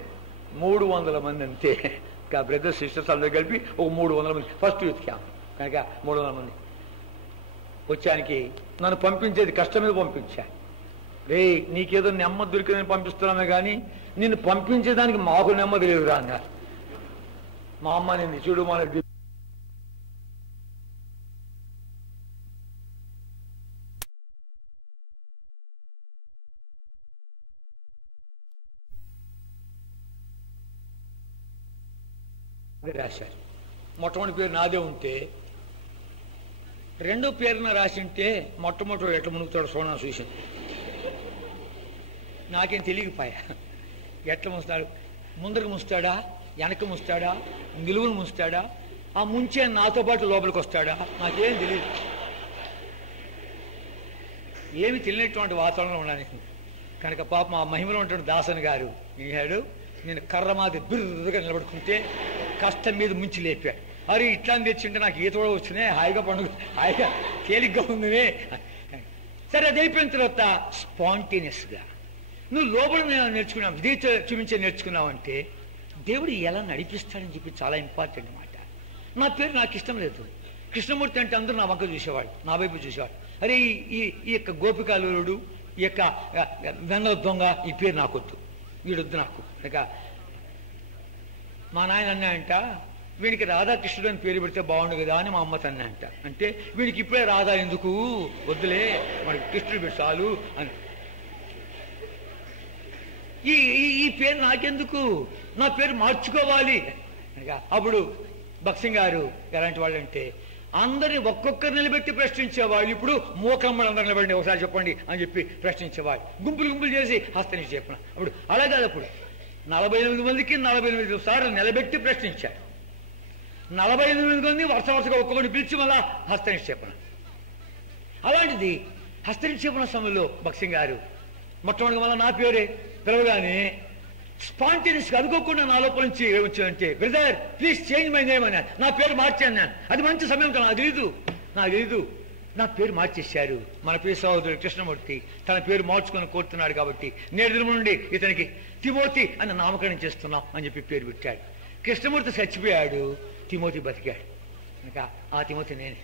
300 మంది అంతే. ఇంకా బ్రదర్స్ సిస్టర్స్ అందరూ కలిపి ఒక 300 మంది ఫస్ట్ యూత్ క్యాంప్ కనుక 300 మంది వచ్చానికి నన్ను పంపించేది కష్టం మీద పంపించా. రే నీకేదో నెమ్మది దొరికిందని పంపిస్తున్నామే కానీ నిన్ను పంపించేదానికి మాకు నెమ్మది లేదురా అన్నారు. మా అమ్మ నింది చూడు మన రాశారు. మొట్టమొదటి పేరు నాదే ఉంటే రెండో పేరున రాసి ఉంటే మొట్టమొదటి ఎట్లా మునుగుతాడు సోనా చూసి నాకేం తెలియకపోయా. ఎట్లా ముస్తాడు? ముందరకు ముస్తాడా, వెనక ముస్తాడా, నిలువును ముస్తాడా, ఆ ముంచే నాతో పాటు లోపలికి వస్తాడా నాకేం తెలియదు. ఏమి తెలియనటువంటి వాతావరణంలో ఉండడానికి కనుక పాప మా మహిమలో ఉన్నటువంటి దాసన్ గారు నేడు నేను కర్రమాది బిర్రగా నిలబడుకుంటే కష్టం మీద ముంచి లేపాడు. అరే ఇట్లా తెచ్చింటే నాకు ఈత కూడా వచ్చినాయి, హాయిగా పండుగ హాయిగా తేలిగ్గా ఉందినే. సరే అది అయిపోయిన తర్వాత స్పాంటేనియస్గా నువ్వు లోపల నేర్చుకున్నావు, విధేయత చూపించే నేర్చుకున్నావు అంటే దేవుడు ఎలా నడిపిస్తాడని చెప్పి చాలా ఇంపార్టెంట్ అన్నమాట. నా పేరు నాకు ఇష్టం లేదు. కృష్ణమూర్తి అంటే అందరూ నా వంక చూసేవాడు, నా వైపు చూసేవాడు. అరే ఈ యొక్క గోపికాలుడు, ఈ యొక్క వెన్న దొంగ, ఈ పేరు నాకొద్దు, వీడొద్దు నాకు. ఇక మా నాయన అన్నాయంట వీడికి రాధాకృష్ణుడు అని పేరు పెడితే బాగుండు కదా అని మా అమ్మ తన్నాయంట. అంటే వీడికి ఇప్పుడే రాధా ఎందుకు, వద్దులే మనకి కృష్ణుడు పెట్టి చాలు అని. ఈ పేరు నాకెందుకు, నా పేరు మార్చుకోవాలి. అప్పుడు భక్సింగ్ గారు ఎలాంటి వాళ్ళు అంటే అందరినీ ఒక్కొక్కరు నిలబెట్టి ప్రశ్నించేవాళ్ళు. ఇప్పుడు మూకమ్మలు అందరు నిలబడి ఒకసారి చెప్పండి అని చెప్పి ప్రశ్నించేవాళ్ళు. గుంపులు గుంపులు చేసి హస్తని చెప్పిన. అప్పుడు అలా కాదు, అప్పుడు 48 మందికి 48 సార్లు నిలబెట్టి ప్రశ్నించారు. 48 మంది వరుసగా ఒక్కొక్కరిని పిలిచి మళ్ళా హస్తనిక్షేపణ. అలాంటిది హస్తనిక్షేపణ సమయంలో భక్సింగ్ గారు మొట్టమొదటి మళ్ళీ నా పేరే పిలవగానే స్పాంటేనియస్గా అనుకోకుండా నా లోపల నుంచి ఏమొచ్చానంటే brother please change my name అన్నాను. నా పేరు మార్చాను నేను. అది మంచి సమయం నాకు తెలీదు. నా పేరు మార్చేశారు. మన పేరు సహోదరుడు కృష్ణమూర్తి తన పేరు మార్చుకొని కోరుతున్నాడు కాబట్టి నేడు నుండి ఇతనికి తిమోతి అని నామకరణం చేస్తున్నాం అని చెప్పి పేరు పెట్టాడు. కృష్ణమూర్తి చచ్చిపోయాడు, తిమోతి బతికాడు. ఇంకా ఆ తిమోతి నేనే.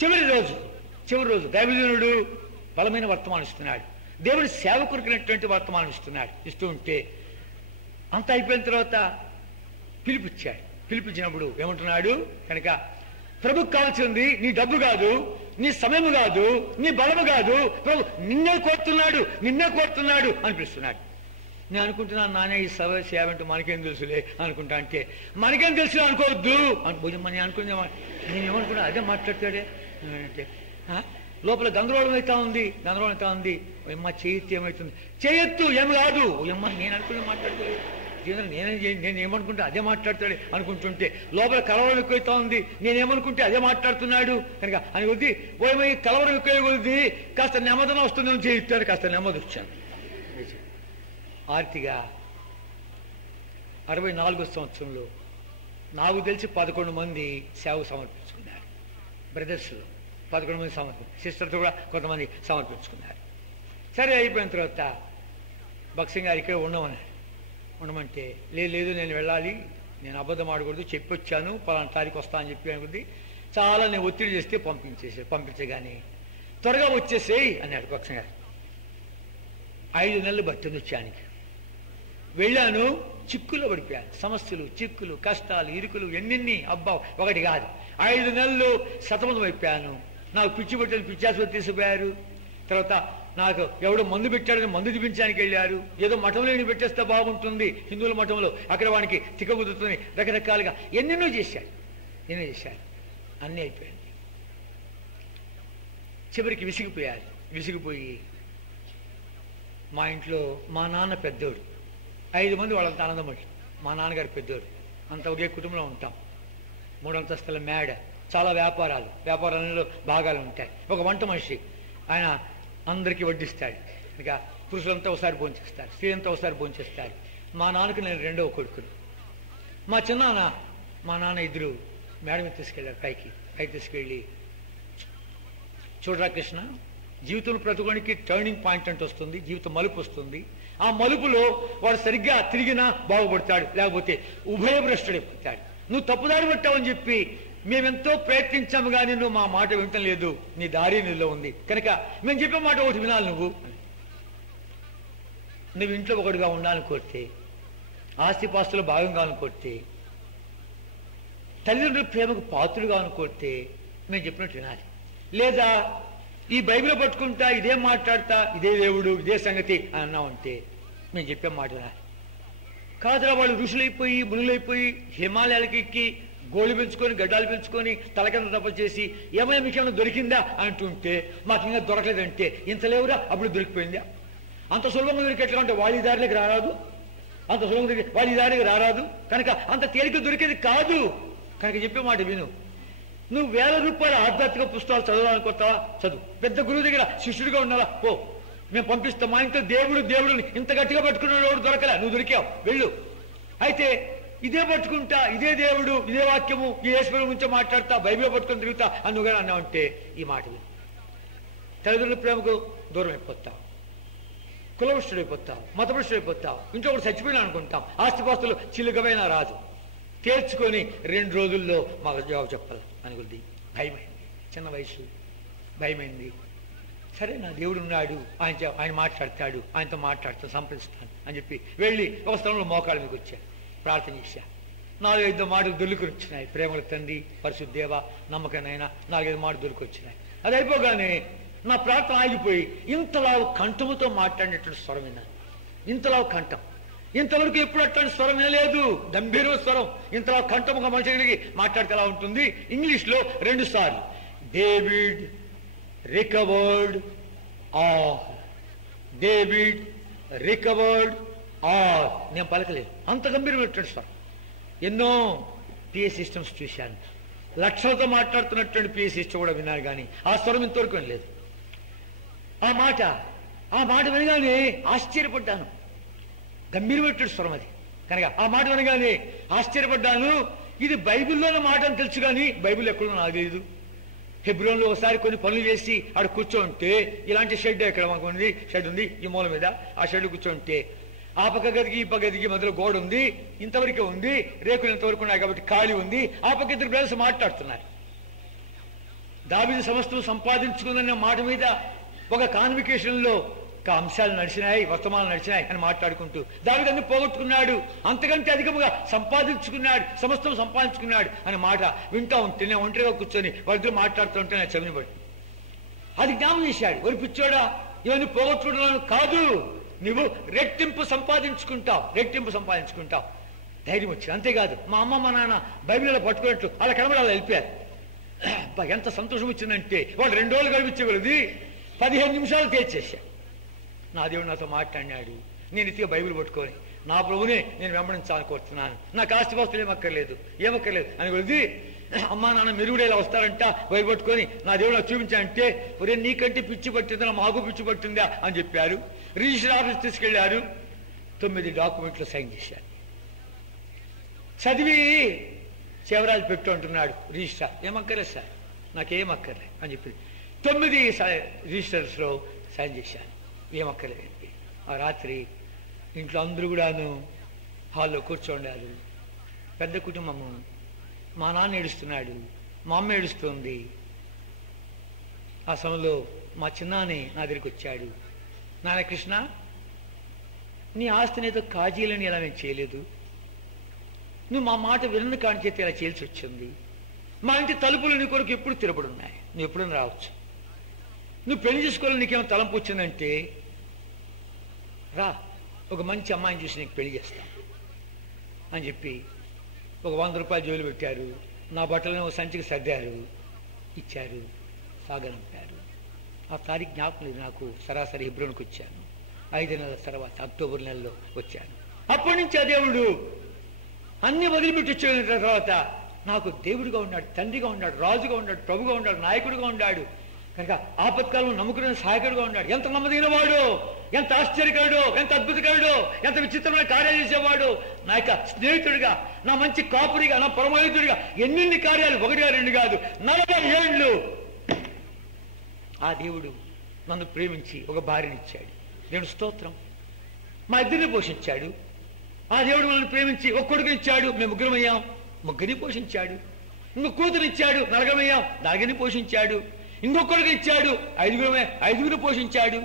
చివరి రోజు దైవజనుడు బలమైన వర్తమానం ఇస్తున్నాడు. దేవుడి సేవకురికినటువంటి వర్తమానం ఇస్తూ ఉంటే అంత అయిపోయిన తర్వాత పిలిపించాడు. పిలిపించినప్పుడు ఏమంటున్నాడు కనుక ప్రభుకు కావాల్సింది నీ డబ్బు కాదు, నీ సమయము కాదు, నీ బలము కాదు, ప్రభు నిన్నే కోరుతున్నాడు అని పిలుస్తున్నాడు. నేను అనుకుంటున్నాను నానే ఈ సేవ అంటే మనకేం తెలుసులే అనుకుంటా. అంటే మనకేం తెలుసు అనుకోవద్దు అని అనుకునే నేనేమనుకున్నా అదే మాట్లాడతాడే అంటే లోపల గందరగోళం అవుతా ఉంది. అమ్మ చేయొత్తు ఏమవుతుంది, చేయొత్తు ఏమి కాదు అమ్మ నేను అనుకునే మాట్లాడతాడు. నేను ఏమనుకుంటే అదే మాట్లాడతాడు అనుకుంటుంటే లోపల కలవరం ఎక్కువైతా ఉంది. నేనేమనుకుంటే అదే మాట్లాడుతున్నాడు కనుక అని కొద్ది పోయి కలవరం ఎక్కువ కొద్ది కాస్త నెమ్మదన వస్తుందని చేయిస్తాడు. కాస్త నెమ్మది వచ్చాను. ఆర్తిగా 64వ సంవత్సరంలో నాకు తెలిసి 11 మంది సేవ సమర్పించుకున్నారు. బ్రదర్స్ 11 మంది సిస్టర్తో కూడా కొంతమంది సమర్పించుకున్నారు. సరే అయిపోయిన తర్వాత భక్సింగ్ గారు ఇక్కడ ఉండమంటే లేదు నేను వెళ్ళాలి, నేను అబద్ధం ఆడకూడదు, చెప్పొచ్చాను పలానా తారీఖు వస్తా అని చెప్పి అనుకుంది. చాలా నేను ఒత్తిడి చేస్తే పంపించగానే త్వరగా వచ్చేసేయి అన్నాడు భక్సింగ్ గారు. 5 నెలలు పట్టింది వచ్చానికి. వెళ్ళాను, చిక్కుల్లో పడిపోయాను. సమస్యలు, చిక్కులు, కష్టాలు, ఇరుకులు ఎన్నెన్ని అబ్బా ఒకటి కాదు. 5 నెలలు సతమతం అయిపోయాను. నాకు పిచ్చి పెట్టిన పిచ్చాసుపత్రి తీసుకుపోయారు. తర్వాత నాకు ఎవడో మందు పెట్టాడని మందు చూపించడానికి వెళ్ళారు. ఏదో మఠంలో పెట్టేస్తే బాగుంటుంది హిందువుల మఠంలో, అక్కడ వానికి తిక్కబుద్దుతుంది, రకరకాలుగా ఎన్నెన్నో చేశారు. అన్నీ అయిపోయింది. చివరికి విసిగిపోయి మా ఇంట్లో మా నాన్న పెద్దోడు, 5 మంది వాళ్ళంతా ఆనందమడి. మా నాన్నగారు పెద్దోడు, అంత ఒకే కుటుంబంలో ఉంటాం. 3 అంతస్తుల మేడ, చాలా వ్యాపారాలలో భాగాలు ఉంటాయి. ఒక వంట మనిషి, ఆయన అందరికీ వడ్డిస్తాడు. ఇక పురుషులంతా ఒకసారి భోంచేస్తారు, స్త్రీలంతా ఒకసారి భోంచేస్తారు. మా నాన్నకు నేను 2వ కొడుకును. మా నాన్న ఇద్దరు మేడ మీద తీసుకెళ్ళారు. పైకి తీసుకెళ్ళి చూడరా కృష్ణ, జీవితంలో ప్రతి ఒక్కరికి టర్నింగ్ పాయింట్ అంటూ వస్తుంది, జీవితం మలుపు వస్తుంది. ఆ మలుపులో వాడు సరిగ్గా తిరిగినా బాగుపడతాడు, లేకపోతే ఉభయభ్రష్టుడైపోతాడు. నువ్వు తప్పుదారి పట్టావని చెప్పి మేమెంతో ప్రయత్నించాము కానీ నువ్వు మా మాట వింటం లేదు, నీ దారి నీలో ఉంది కనుక మేము చెప్పే మాట ఒకటి వినాలి. నువ్వు ఇంట్లో ఒకటిగా ఉండాలని కోరితే, ఆస్తిపాస్తులు భాగంగా అనుకోతే, తల్లిదండ్రుల ప్రేమకు పాత్రుడుగా అనుకోతే మేము చెప్పినట్టు వినాలి. లేదా ఈ బైబిల్ పట్టుకుంటా, ఇదే మాట్లాడతా, ఇదే దేవుడు, ఇదే సంగతి అని అన్నామంటే మేము చెప్పే మాట వినాలి. కాదురా వాళ్ళు ఋషులైపోయి మునులైపోయి హిమాలయాలకి ఎక్కి గోళ్ళు పెంచుకొని గడ్డాలు పెంచుకొని తలకింద తపస్సు చేసి ఏమైనా మీకేమైనా దొరికిందా అంటుంటే మాకు ఇంకా దొరకలేదంటే ఇంత లేవురా అప్పుడు దొరికిపోయిందా? అంత సులభంగా దొరికేట్లా అంటే వాళ్ళ దారిలోకి రారాదు, అంత సులభంగా వాళ్ళ దారికి రారాదు కనుక అంత తేలిక దొరికేది కాదు. కనుక చెప్పే మాట విను. నువ్వు 1000 రూపాయల ఆధ్యాత్మిక పుస్తకాలు చదవాలనుకుంటావా? చదువు. పెద్ద గురువు దగ్గర శిష్యుడిగా ఉన్నావా? పో, మేము పంపిస్తాం. మా ఇంట్లో దేవుడిని ఇంత గట్టిగా పట్టుకున్నాడు దొరకలే, నువ్వు దొరికావు, వెళ్ళు. అయితే ఇదే పట్టుకుంటా, ఇదే దేవుడు, ఇదే వాక్యము, ఈ ఈశ్వరుడు గురించి మాట్లాడతా, బైబిల్ పట్టుకొని తిరుగుతా అని నువ్వు కానీ అన్నావంటే ఈ మాట విను. తల్లిదండ్రుల ప్రేమకు దూరం అయిపోతావు, కులభ్రష్టుడైపోతావు, మతభ్రష్టుడైపోతావు, ఇంట్లో కూడా చచ్చిపోయినా అనుకుంటాం, ఆస్తిపాస్తులు చిలుకమైనా రాదు. తేల్చుకొని 2 రోజుల్లో మాకు జవాబు చెప్పాలి అనుకుంది. భయమైంది, చిన్న వయసు, భయమైంది. సరే నా దేవుడు ఉన్నాడు, ఆయన మాట్లాడతాడు, ఆయనతో మాట్లాడుతాను, సంప్రదిస్తాను అని చెప్పి వెళ్ళి ఒక స్థలంలో మోకాళ్ళ మీకు వచ్చాను, ప్రార్థన చేశా. 4-5 మాటలు దొల్లుకుని వచ్చినాయి. ప్రేమల తండ్రి, పరిశుద్ధేవ, నమ్మకనైనా 4-5 మాటలు దొరికొచ్చినాయి. అది అయిపోగానే నా ప్రార్థన ఆగిపోయి ఇంతలావు కంఠముతో మాట్లాడినటువంటి స్వరం విన్నాను. ఇంతలావు కంఠం, ఇంతవరకు ఎప్పుడు అట్లాంటి స్వరం వినలేదు. గంభీర స్వరం, ఇంతలా కంఠం ఒక మనిషికి మాట్లాడితే ఎలా ఉంటుంది? ఇంగ్లీష్ లో 2 సార్లు David recovered all, David recovered all. నేను పలకలేదు, అంత గంభీరమైనటువంటి స్వరం. ఎన్నో పిఏ సిస్టమ్స్ చూశాను, లక్షలతో మాట్లాడుతున్నటువంటి పిఏ సిస్టమ్ కూడా విన్నాను, కానీ ఆ స్వరం ఇంతవరకు వినలేదు. ఆ మాట వినగానే ఆశ్చర్యపడ్డాను. గంభీరమైనటువంటి స్వరం అది కనుక ఆ మాట వినగానే ఆశ్చర్యపడ్డాను. ఇది బైబిల్లోని మాట అని తెలుసు కానీ బైబిల్ ఎక్కడో నాకు తెలియదు. హెబ్రోన్లో ఒకసారి కొన్ని పనులు చేసి ఆడ కూర్చోంటే, ఇలాంటి షెడ్ ఇక్కడ మాకు ఉంది, షెడ్ ఉంది ఈ మూల మీద, ఆ షెడ్ కూర్చోంటే ఆ పక్క గదికి ఈ పక్క గదికి మధ్యలో గోడ ఉంది, ఇంతవరకే ఉంది, రేకులు ఇంతవరకు ఉన్నాయి కాబట్టి ఖాళీ ఉంది. ఆ పక్క 2 బ్రదర్స్ మాట్లాడుతున్నారు. దావీదు సమస్తం సంపాదించుకుందన్న మాట మీద ఒక కాన్వికేషన్ లో అంశాలు నడిచినాయి, వర్తమానాలు నడిచినాయి అని మాట్లాడుకుంటూ దావీదు అన్ని పోగొట్టుకున్నాడు, అంతకంటే అధికముగా సంపాదించుకున్నాడు, సమస్తం సంపాదించుకున్నాడు అనే మాట వింటా ఉంటే నేను ఒంటరిగా కూర్చొని వాళ్ళిద్దరూ మాట్లాడుతూ ఉంటే నేను చెవినిపడి అది జ్ఞాపం చేశాడు. ఒరి పిచ్చోడా, ఇవన్నీ పోగొట్టుకోవడం కాదు, నువ్వు రెట్టింపు సంపాదించుకుంటావు, రెట్టింపు సంపాదించుకుంటావు. ధైర్యం వచ్చింది. అంతేకాదు మా అమ్మ మా నాన్న బైబిల్లో పట్టుకున్నట్టు అలా కనబడి అలా వెళ్ళిపోయారు. ఎంత సంతోషం వచ్చిందంటే వాళ్ళు 2 రోజులు గడిపించగలది 15 నిమిషాలు తేల్చేశా. నా దేవుడు నాతో మాట్లాడినాడు. నేను ఇతిగా బైబిల్ పట్టుకొని నా ప్రభునే నేను వెంబడించాలని కోరుతున్నాను, నాకు ఆస్తిపాస్తులు ఏమక్కర్లేదు అని కొద్ది అమ్మా నాన్న మెరుగుడేలా వస్తారంట బైబిల్ పట్టుకొని నా దేవుడు నాకు చూపించాలంటే, ఒరే నీకంటే పిచ్చి పట్టిందా, మాకు పిచ్చి పట్టిందా అని చెప్పారు. రిజిస్టర్ ఆఫీస్ తీసుకెళ్లారు, 9 డాక్యుమెంట్లు సైన్ చేశారు. చదివి చివరాలు పెట్టు అంటున్నాడు రిజిస్టర్. ఏమక్కర్లేదు సార్, నాకేం అక్కర్లేదు అని చెప్పి 9 రిజిస్టర్స్ లో సైన్ చేశాను. ఏమక్కర్లేదండి. ఆ రాత్రి ఇంట్లో అందరూ కూడాను హాల్లో కూర్చోండారు. పెద్ద కుటుంబము. మా నాన్న ఏడుస్తున్నాడు, మా అమ్మ ఏడుస్తుంది. ఆ సమయంలో మా చిన్నాని నా దగ్గరికి వచ్చాడు. నాన్న కృష్ణ, నీ ఆస్తిని ఏదో కాజీలని ఇలా నేను చేయలేదు, నువ్వు మా మాట వినని కాని చేతి ఇలా చేయాల్సి వచ్చింది. మా ఇంటి తలుపులు నీ కొరకు ఎప్పుడు తిరబడి ఉన్నాయి, నువ్వు ఎప్పుడైనా రావచ్చు. నువ్వు పెళ్లి చేసుకోవాలని నీకేమో తలంపు వచ్చిందంటే రా, ఒక మంచి అమ్మాయిని చూసి నీకు పెళ్లి చేస్తా అని చెప్పి ఒక 100 రూపాయలు జోలు పెట్టారు. నా బట్టలను ఒక సంచికి సర్దారు, ఇచ్చారు, సాగనంపారు. ఆ తారీఖు జ్ఞాపకం లేదు నాకు. సరాసరి హెబ్రోన్కి వచ్చాను. 5 నెలల తర్వాత అక్టోబర్ నెలలో వచ్చాను. అప్పటి నుంచి ఆ దేవుడు అన్ని వదిలిపెట్టి వచ్చిన తర్వాత నాకు దేవుడిగా ఉన్నాడు, తండ్రిగా ఉన్నాడు, రాజుగా ఉన్నాడు, ప్రభుగా ఉన్నాడు, నాయకుడిగా ఉన్నాడు. కనుక ఆపత్కాలంలో నమ్ముకునే సహాయకుడుగా ఉన్నాడు. ఎంత నమ్మదగిన వాడు, ఎంత ఆశ్చర్యకరుడు, ఎంత అద్భుతకరుడు, ఎంత విచిత్రమైన కార్యాలు చేసేవాడు. నా యొక్క స్నేహితుడిగా, నా మంచి కాపురిగా, నా పరమహితుడిగా ఎన్ని కార్యాలు, 1 2 కాదు 40 ఏళ్ళు ఆ దేవుడు నన్ను ప్రేమించి ఒక భార్యనిచ్చాడు. దేవుడు స్తోత్రం. మా ఇద్దరిని పోషించాడు. ఆ దేవుడు మనల్ని ప్రేమించి ఒక కొడుకునిచ్చాడు, మేము ముగ్గురమయ్యాం, ముగ్గురిని పోషించాడు. ఇంకొక కూతురిచ్చాడు, నలుగురమయ్యాం, నలుగురిని పోషించాడు. ఇంకొకరికి ఇచ్చాడు, ఐదుగురు పోషించాడు.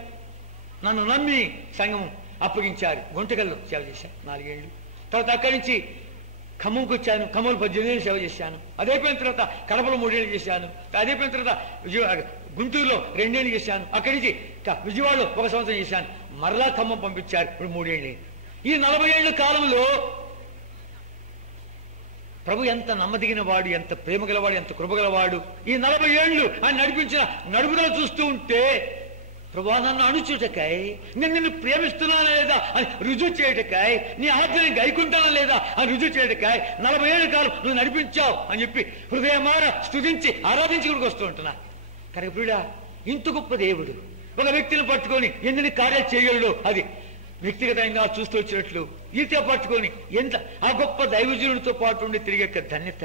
నన్ను నమ్మి సంఘం అప్పగించారు. గుంటకల్లో సేవ చేశాను 4 ఏళ్ళు. తర్వాత అక్కడి నుంచి ఖమ్మంకి వచ్చాను. ఖమ్మంలో 18 ఏళ్ళు సేవ చేశాను. అదైపోయిన తర్వాత కడపలో 3 ఏళ్ళు చేశాను. అదైపోయిన తర్వాత గుంటూరులో 2 ఏళ్ళు చేశాను. అక్కడి నుంచి విజయవాడలో 1 సంవత్సరం చేశాను. మరలా ఖమ్మం పంపించారు. ఇప్పుడు 3 ఏళ్ళు. ఈ 40 ఏళ్ల కాలంలో ప్రభు ఎంత నమ్మదగిన వాడు, ఎంత ప్రేమ గలవాడు, ఎంత కృపగలవాడు. ఈ 40 ఏళ్ళు ఆయన నడిపించిన నడుపుదల చూస్తూ ఉంటే ప్రభు నన్ను అణుచుటకాయ, నేను నిన్ను ప్రేమిస్తున్నానా లేదా అని రుజువు చేయటకాయ, నీ ఆజ్ఞని గైకుంటానా లేదా అని రుజువు చేయటకాయ 40 ఏళ్ళ కాలం నువ్వు నడిపించావు అని చెప్పి హృదయమార స్తుతించి ఆరాధించి ఇక్కడికి వస్తూ ఉంటున్నా. కనుక ప్రియుడా, ఇంత గొప్ప దేవుడు ఒక వ్యక్తిని పట్టుకొని ఎన్ని కార్యాలు చేయగలడు, అది వ్యక్తిగతంగా చూస్తూ వచ్చినట్లు ఈత పట్టుకొని ఎంత ఆ గొప్ప దైవజనుడితో పాటు ఉండి తిరిగే ధన్యత,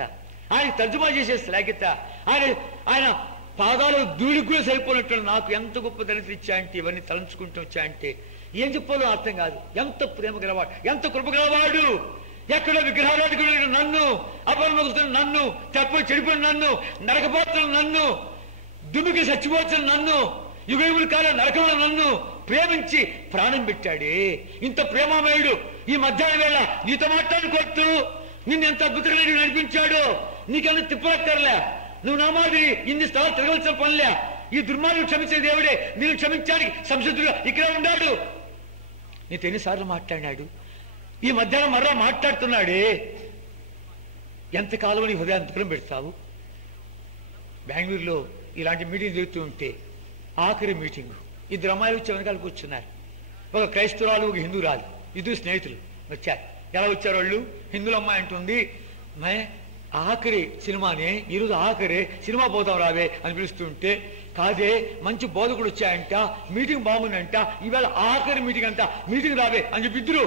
ఆయన తర్జుమా చేసే శ్లాఘ్యత, ఆయన పాదాలు ధూళికి కూడా సరిపోయినట్టు నాకు ఎంత గొప్ప ధన్యత ఇచ్చాయంటే, ఇవన్నీ తలంచుకుంటూ వచ్చాయంటే ఏం చెప్పాలో అర్థం కాదు. ఎంత ప్రేమ గలవాడు, ఎంత కృప గలవాడు. ఎక్కడో విగ్రహారాధికుడు నన్ను, అపరమగుతున్న నన్ను, తప్పు చెడిపోయిన నన్ను, నరకపాత్రలు నన్ను, దుమ్మికి చచ్చిపోతున్న నన్ను, యుగయుగుల కాలం నరకంలో నన్ను ప్రేమించి ప్రాణం పెట్టాడే. ఇంత ప్రేమమయుడు ఈ మధ్యాహ్నం వేళ నీతో మాట్లాడుకోవచ్చు. నిన్ను ఎంత అద్భుతంగా నడిపించాడు. నీకన్నా తిప్పలక్కర్లే. నువ్వు నా మాదిరి ఇన్ని స్థలాలు తిరగవలసిన పనిలే. ఈ దుర్మార్గులు క్షమించే దేవుడే నేను క్షమించడానికి సంసిద్ధుడుగా ఇక్కడే ఉన్నాడు. నీతో ఎన్నిసార్లు మాట్లాడినాడు. ఈ మధ్యాహ్నం మరలా మాట్లాడుతున్నాడే. ఎంతకాలం నీ హృదయాన్ని దూరం పెడతావు. బెంగళూరులో ఇలాంటి మీటింగ్ జరుగుతూ ఉంటే ఆఖరి మీటింగ్ 2 అమ్మాయిలు వచ్చి వెనకాల కూర్చున్నారు. ఒక క్రైస్తవురాలు, ఒక హిందూరాలు, 2 స్నేహితులు వచ్చారు. ఎలా వచ్చారు వాళ్ళు? హిందువుల అమ్మాయి అంటుంది, మే ఆఖరి సినిమానే, ఈరోజు ఆఖరే సినిమా పోతాం రావే అని పిలుస్తుంటే, కాదే మంచి బోధకుడు వచ్చాయంట, మీటింగ్ బాగుందంట, ఈవేళ ఆఖరి మీటింగ్ అంట, మీటింగ్ రావే అని చెప్పి ఇద్దరు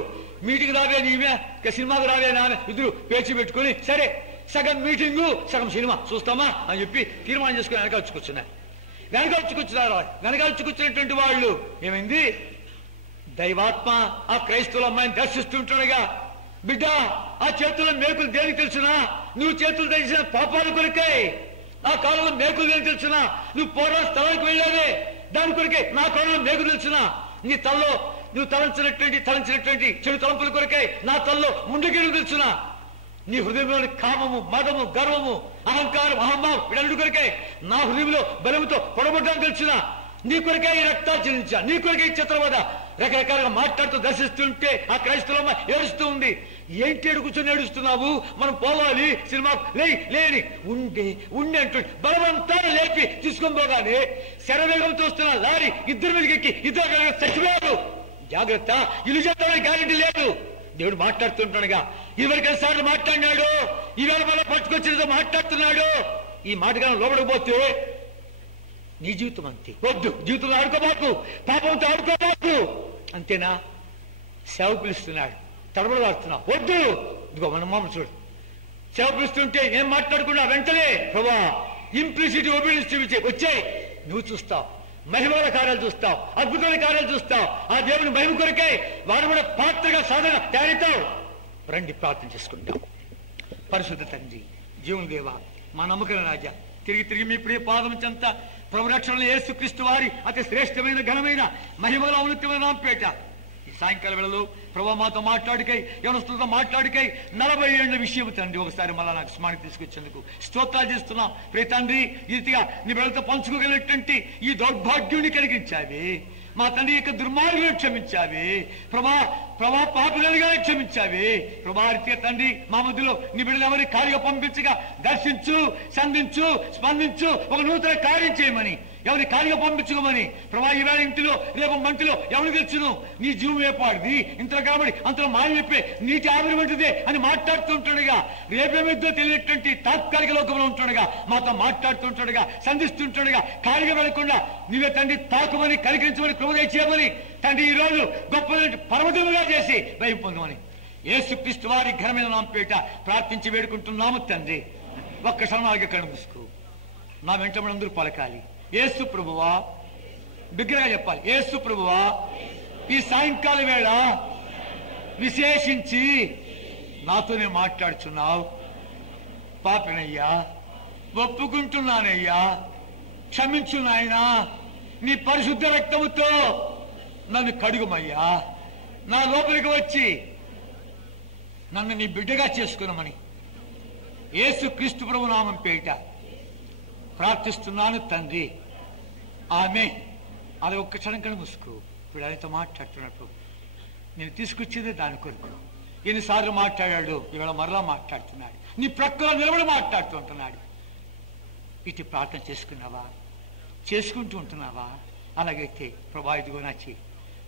మీటింగ్ రావే నీవే సినిమాకి రావే నావే ఇద్దరు పేచి పెట్టుకుని, సరే సగం మీటింగు సగం సినిమా చూస్తామా అని చెప్పి తీర్మానం చేసుకుని వెనకాల్చుకొచ్చున్నారు. వెనకాల్చుకొచ్చినటువంటి వాళ్ళు ఏమైంది? దైవాత్మ ఆ క్రైస్తవుల అమ్మాయిని దర్శిస్తుంటుండగా, బిడ్డ ఆ చేతుల్లో మేకులు దేనికి తెలుసునా? నువ్వు చేతులు తెలిసిన పాపాల కొరికై. ఆ కాలంలో మేకులు దేనికి తెలుసునా? నువ్వు పూర్వ స్థలానికి వెళ్ళావే, దాని కొరికై. నా కాలంలో మేకులు తెలుసునా? నీ తల్లో నువ్వు తలంచినటువంటి చెడు తలంపుల కొరికై నా తల్లో ముందుకెళ్ళి తెలుసునా? నీ హృదయంలోని కామము, మదము, గర్వము, అహంకారం, అహంభావం వీటన్నిటి కొరకే నా హృదయంలో బలముతో పొడబడ్డానికి తెలిసిన నీ కొరకే ఈ రక్తాలు చెల్లించా, నీ కొరకే ఈ చిత్రవద రకరకాలుగా మాట్లాడుతూ దర్శిస్తుంటే ఆ క్రైస్తవులమ్మ ఏడుస్తూ ఉంది. ఏంటి ఏడు కూర్చొని ఏడుస్తున్నావు? మనం పోవాలి సినిమా లేని ఉండి అంటూ బలవంతా లేపి తీసుకొని పోగానే శరవేగంతో వస్తున్న లారీ 2 మీదకి ఎక్కి 2 చచ్చిపోయారు. జాగ్రత్త, ఇల్లు చేద్దామని గ్యారెంటీ లేదు. దేవుడు మాట్లాడుతుంటాడుగా. 20 సార్లు మాట్లాడినాడు, ఈవేళ మళ్ళీ పట్టుకొచ్చినతో మాట్లాడుతున్నాడు. ఈ మాటగా లోపడకపోతే నీ జీవితం అంతే. వద్దు, జీవితంలో ఆడుకోబాకు, పాపంతో ఆడుకోబాకు. అంతేనా? సేవ పిలుస్తున్నాడు, తడబడలాడుతున్నావు, వద్దు. ఇదిగో మన మామ చూడు, సేవ పిలుస్తుంటే ఏం మాట్లాడకుండా వెంటనే ప్రభా ఇంప్లిసిటీ ఒబీడియన్స్ చూపించే వచ్చాయి. నువ్వు చూస్తావు, మహిమల కార్యాలు చూస్తావు, అద్భుతమైన కార్యాలు చూస్తావు. ఆ దేవుని మహిమ కొరకై వాడు కూడా పాత్రగా సాధన తయారవుతావు. రండి ప్రార్థన చేసుకుంటాం. పరిశుద్ధ తండ్రి, జీవన దేవ, మా నమ్మకం రాజా, తిరిగి మీ ప్రియ పాదం చెంత ప్రభు రక్షణలో యేసుక్రీస్తు వారి అతి శ్రేష్టమైన ఘనమైన మహిమల ఔన్నత్యమైన నాంపేట ఈ సాయంకాల వేళలో ప్రభు మాతో మాట్లాడికై, యవనస్తులతో మాట్లాడికై 40 ఏళ్ల విషయం తండ్రి ఒకసారి మళ్ళా నాకు స్మరణకు తీసుకొచ్చేందుకు స్తోత్రాలు చేస్తున్నాం. ప్రియ తండ్రి, ఈ రీతిగా నీ బిడ్డలతో పంచుకోగలిగినటువంటి ఈ దౌర్భాగ్యుని కలిగించావి. మా తండ్రి యొక్క దుర్మార్గులను క్షమించావి ప్రభా పాపులుగా క్షమించావి ప్రభా. రీతిగా తండ్రి మా మధ్యలో నీ బిడ్డలు ఎవరి కార్యం పంపించగా దర్శించు, సంధించు, స్పందించు, ఒక నూతన కార్యం చేయమని, ఎవరి కార్యం పంపించుకోమని ప్రభా. ఈవేళ ఇంటిలో రేపు మంటిలో ఎవరు తెచ్చును? నీ జీవం ఏపాడిది, ఇంతలో కాబట్టి అంతలో మాయ చెప్పే నీటి ఆవిరి వంటిదే అని మాట్లాడుతుంటాడుగా, రేపేమిద్దో తెలియనటువంటి తాత్కాలిక లోకంలో ఉంటుండగా మాతో మాట్లాడుతుంటాడుగా, సంధిస్తుంటాడుగా, కార్యం వెళ్లకుండా నీవే తండ్రి తాకుమని, కనికరించమని, కృపదయ చేయమని తండ్రి ఈ రోజు గొప్ప పర్వతముగా చేసి దయ పొందమని యేసుక్రీస్తు వారి ఘనమైన నామపేట ప్రార్థించి వేడుకుంటున్నాము తండ్రి. ఒక్క క్షణం కళ్ళు మూసుకో, నా వెంట మనందరూ పలకాలి. యేసు ప్రభువా, బిగ్గరగా చెప్పాలి. యేసు ప్రభువా, ఈ సాయంకాల వేళ విశేషించి నాతోనే మాట్లాడుచున్నావు. పాపినయ్యా, ఒప్పుకుంటున్నానయ్యా, క్షమించు నాయనా. నీ పరిశుద్ధ రక్తముతో నన్ను కడుగుమయ్యా. నా లోపలికి వచ్చి నన్ను నీ బిడ్డగా చేసుకున్నామని యేసు క్రీస్తు ప్రభు నామం పేరిట ప్రార్థిస్తున్నాను తండ్రి. ఆమె అది ఒక్క క్షణం కన్నా ముసుకు. ఇప్పుడు ఆయనతో మాట్లాడుతున్నప్పుడు నేను తీసుకొచ్చేదే దాని కొరకు. ఎన్నిసార్లు మాట్లాడాడు, ఇవాళ మరలా మాట్లాడుతున్నాడు. నీ ప్రక్కలో నిలబడి మాట్లాడుతూ ఉంటున్నాడు. ఇటు ప్రార్థన చేసుకున్నావా, చేసుకుంటూ ఉంటున్నావా? అలాగైతే ప్రభా ఇదిగో నా చేయి,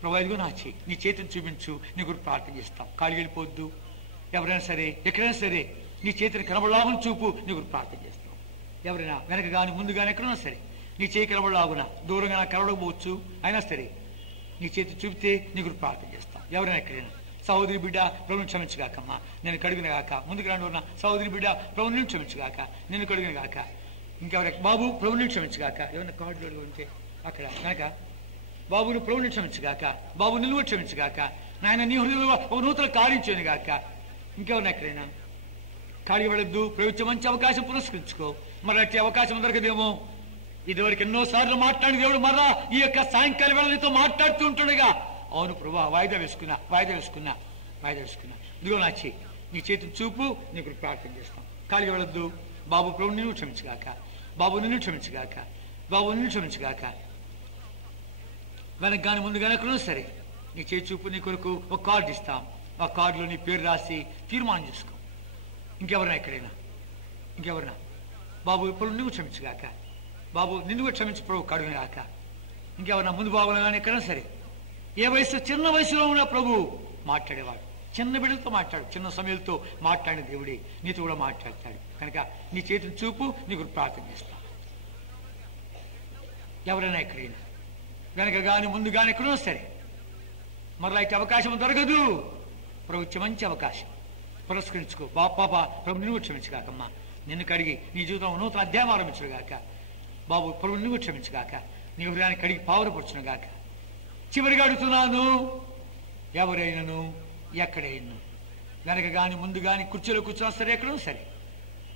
ప్రభా ఇదిగో నా చేయి, నీ చేతిని చూపించు, నీ గురించి ప్రార్థన చేస్తాం. కాళ్ళు వెళ్ళిపోద్దు. ఎవరైనా సరే, ఎక్కడైనా సరే నీ చేతిని కనబడలాగున చూపు, నీ గురించి ప్రార్థన చేస్తాం. ఎవరైనా వెనక కానీ ముందు కానీ ఎక్కడైనా సరే నీ చేయి కనబడలాగున, దూరంగా నాకు కనబడకపోవచ్చు, అయినా సరే నీ చేతి చూపితే నీ గురించి ప్రార్థన చేస్తాం. ఎవరైనా ఎక్కడైనా సహోదరి బిడ్డ ప్రభుని క్షమించుగాకమ్మా, నేను కడిగిన గాక. ముందుకు రాండి ఉన్న సహోదరి బిడ్డ ప్రభుని క్షమించుగాక, నేను కడిగిన గాక. ఇంకెవరైనా బాబు ప్రభుని క్షమించుగాక. ఏమన్నా కార్డులు ఉంటే అక్కడ కనుక బాబును ప్రభుని క్షమించుగాక, బాబు నిలువ క్షమించుగాక, నాయన నీ హృదయంలో ఒక నూతన కార్యించేది గాక. ఇంకెవరైనా ఎక్కడైనా కాడికి వెళ్ళొద్దు, ప్రభుత్వం మంచి అవకాశం పురస్కరించుకో. మరి అట్టి అవకాశం దొరకదేమో. ఇదివరకు ఎన్నోసార్లు మాట్లాడిన దేవుడు మరలా ఈ యొక్క సాయంకాలం వేళ నీతో మాట్లాడుతూ ఉంటుండగా, అవును ప్రభా, వాయిదా వేసుకున్నా. ఇదిగో నా చేయి, నీ చేతిని చూపు, నీకు ప్రార్థన చేస్తాం. కాడికి వెళ్ళొద్దు. బాబు ప్రభు నిన్ను క్షమించుగాక, బాబు నిన్ను క్షమించుగాక, బాబు నిన్ను క్షమించుగాక. వెనక కానీ ముందు కానీ ఎక్కడో సరే నీ చేతి చూపు, నీ కొరకు ఒక కార్డు ఇస్తాం. ఆ కార్డులో నీ పేరు రాసి తీర్మానం చేసుకో. ఇంకెవరైనా ఇంకెవరైనా బాబు ఇప్పుడు నువ్వు క్షమించుగాక, బాబు నిన్ను కూడా క్షమించు ప్రభు కడుగుగాక. ఇంకెవరన్నా ముందు బాబులు కానీ ఎక్కడైనా సరే ఏ వయసు, చిన్న వయసులో ఉన్న ప్రభు మాట్లాడేవాడు. చిన్న బిడ్డలతో మాట్లాడు, చిన్న సమయంతో మాట్లాడిన దేవుడే నీతో కూడా మాట్లాడతాడు. కనుక నీ చేతిని చూపు, నీకు ప్రార్థన చేస్తా. ఎవరైనా ఎక్కడైనా వెనక కానీ ముందు కానీ ఎక్కడో సరే మరలా ఇటు అవకాశం దొరకదు. ప్రభు మంచి అవకాశం పురస్కరించుకో. పాప ప్రభు నిన్ను క్షమించుగాకమ్మా, నిన్ను కడిగి నీ జీవితంలో నూతన అధ్యాయం ఆరంభించుగాక. బాబు ప్రభు నిన్ను క్షమించుగాక, నీ హృదయాన్ని కడిగి పావురపరచునుగాక. చివరిగా అడుగుతున్నాను, ఎవరైనాను ఎక్కడైనా వెనక కానీ ముందు కానీ కుర్చీలో కూర్చున్నా సరే, ఎక్కడో సరే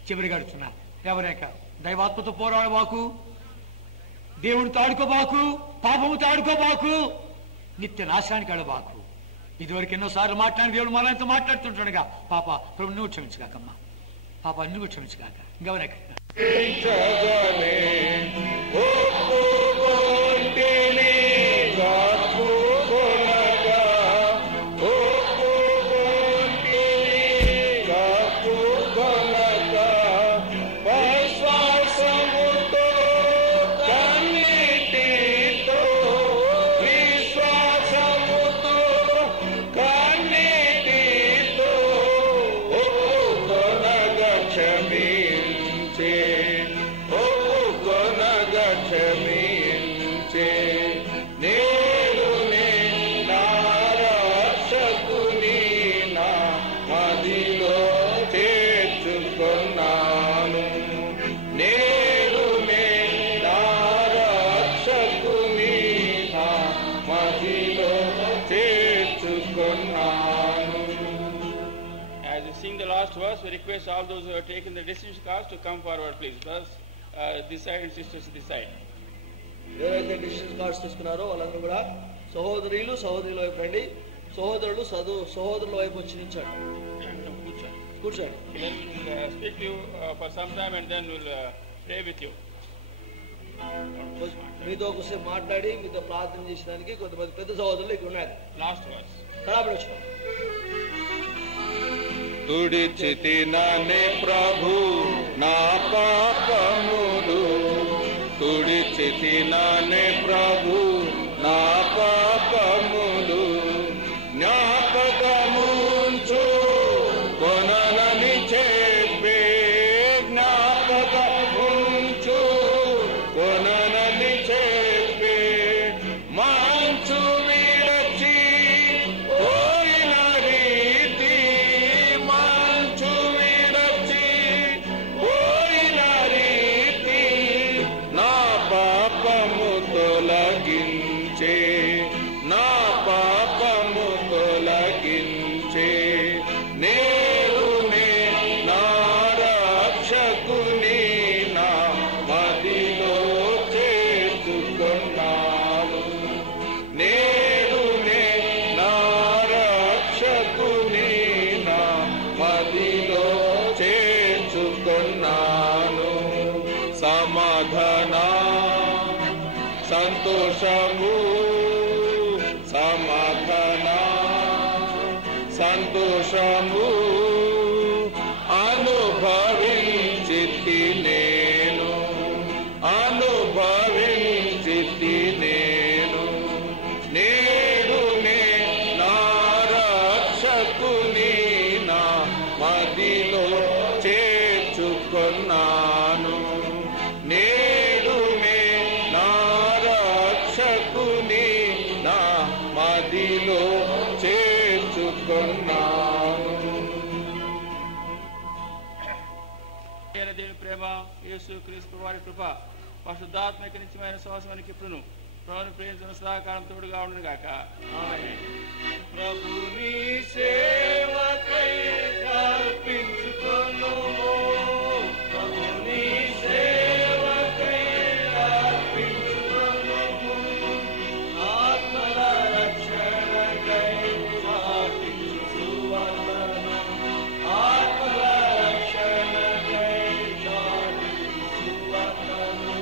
చివరిగా అడుగుతున్నా, ఎవరైనా దైవాత్మతో పోరాడబాకు, దేవుడితో ఆడుకోబాకు, పాపముతో ఆడుకోబాకు, నిత్య నాశానికి ఆడబాకు. ఇదివరకు ఎన్నోసార్లు మాట్లాడిన దేవుడు మనతో మాట్లాడుతుంటాడుగా. పాప ప్రభు నువ్వు క్షమించుగాకమ్మా, పాప నువ్వు క్షమించుగాక. ఇంకెవరెక్కడైనా we request all those who have taken the decision cards to come forward, please. Brothers, this side and sisters this side. ఎవరైతే డిసిషన్ కార్డ్స్ తీసుకున్నారో వాళ్ళందరూ కూడా సహోదరుల వైపు రండి, సహోదరుల వైపు వచ్చి నిల్చోండి, కూర్చోండి. Then we'll speak to you for some time and then we'll pray with you. మీతో ఒకసారి మాట్లాడి మీతో ప్రార్థన చేసడానికి కొంతమంది పెద్ద సహోదరులు ఇక్కడ ఉన్నారు. Last verse. తుడిచితిననే ప్రభు నా పాపములు, తుడిచితిననే ప్రభు నా పాపములు, జ్ఞాపకముంచు కొననని చెప్పే, జ్ఞాపకముంచు కొననని చెప్పే, మంచు విడచి పోయిన రీతి, మంచు విడచి పోయిన రీతి, నా పాపము తొలగి సమాధాన సంతోషము సమాధాన సంతోషము అనుభవించితి నేను అనుభవించితి నేను నేడు నే నా రక్షకుని నా మదిలో చేర్చుకున్నాను నేడు నే నా రక్షకుని నా మదిలో చేర్చుకున్నాను. దేవుని ప్రేమ, యేసు క్రీస్తు వారి కృప, పరిశుద్ధాత్మక నిత్యమైన శ్వాసానికి ఇప్పుడును ప్రభుని ప్రేమించిన సదాకాలం తోడుగా ఉండును గాక. ఆమేన్. ప్రభుని సేవకై అర్పించుకొనుము ప్రభుని సేవకై అర్పించుకొనుము ఆత్మల రక్షణకై సాటించు వందనము ఆత్మల రక్షణకై సాటించు వందనము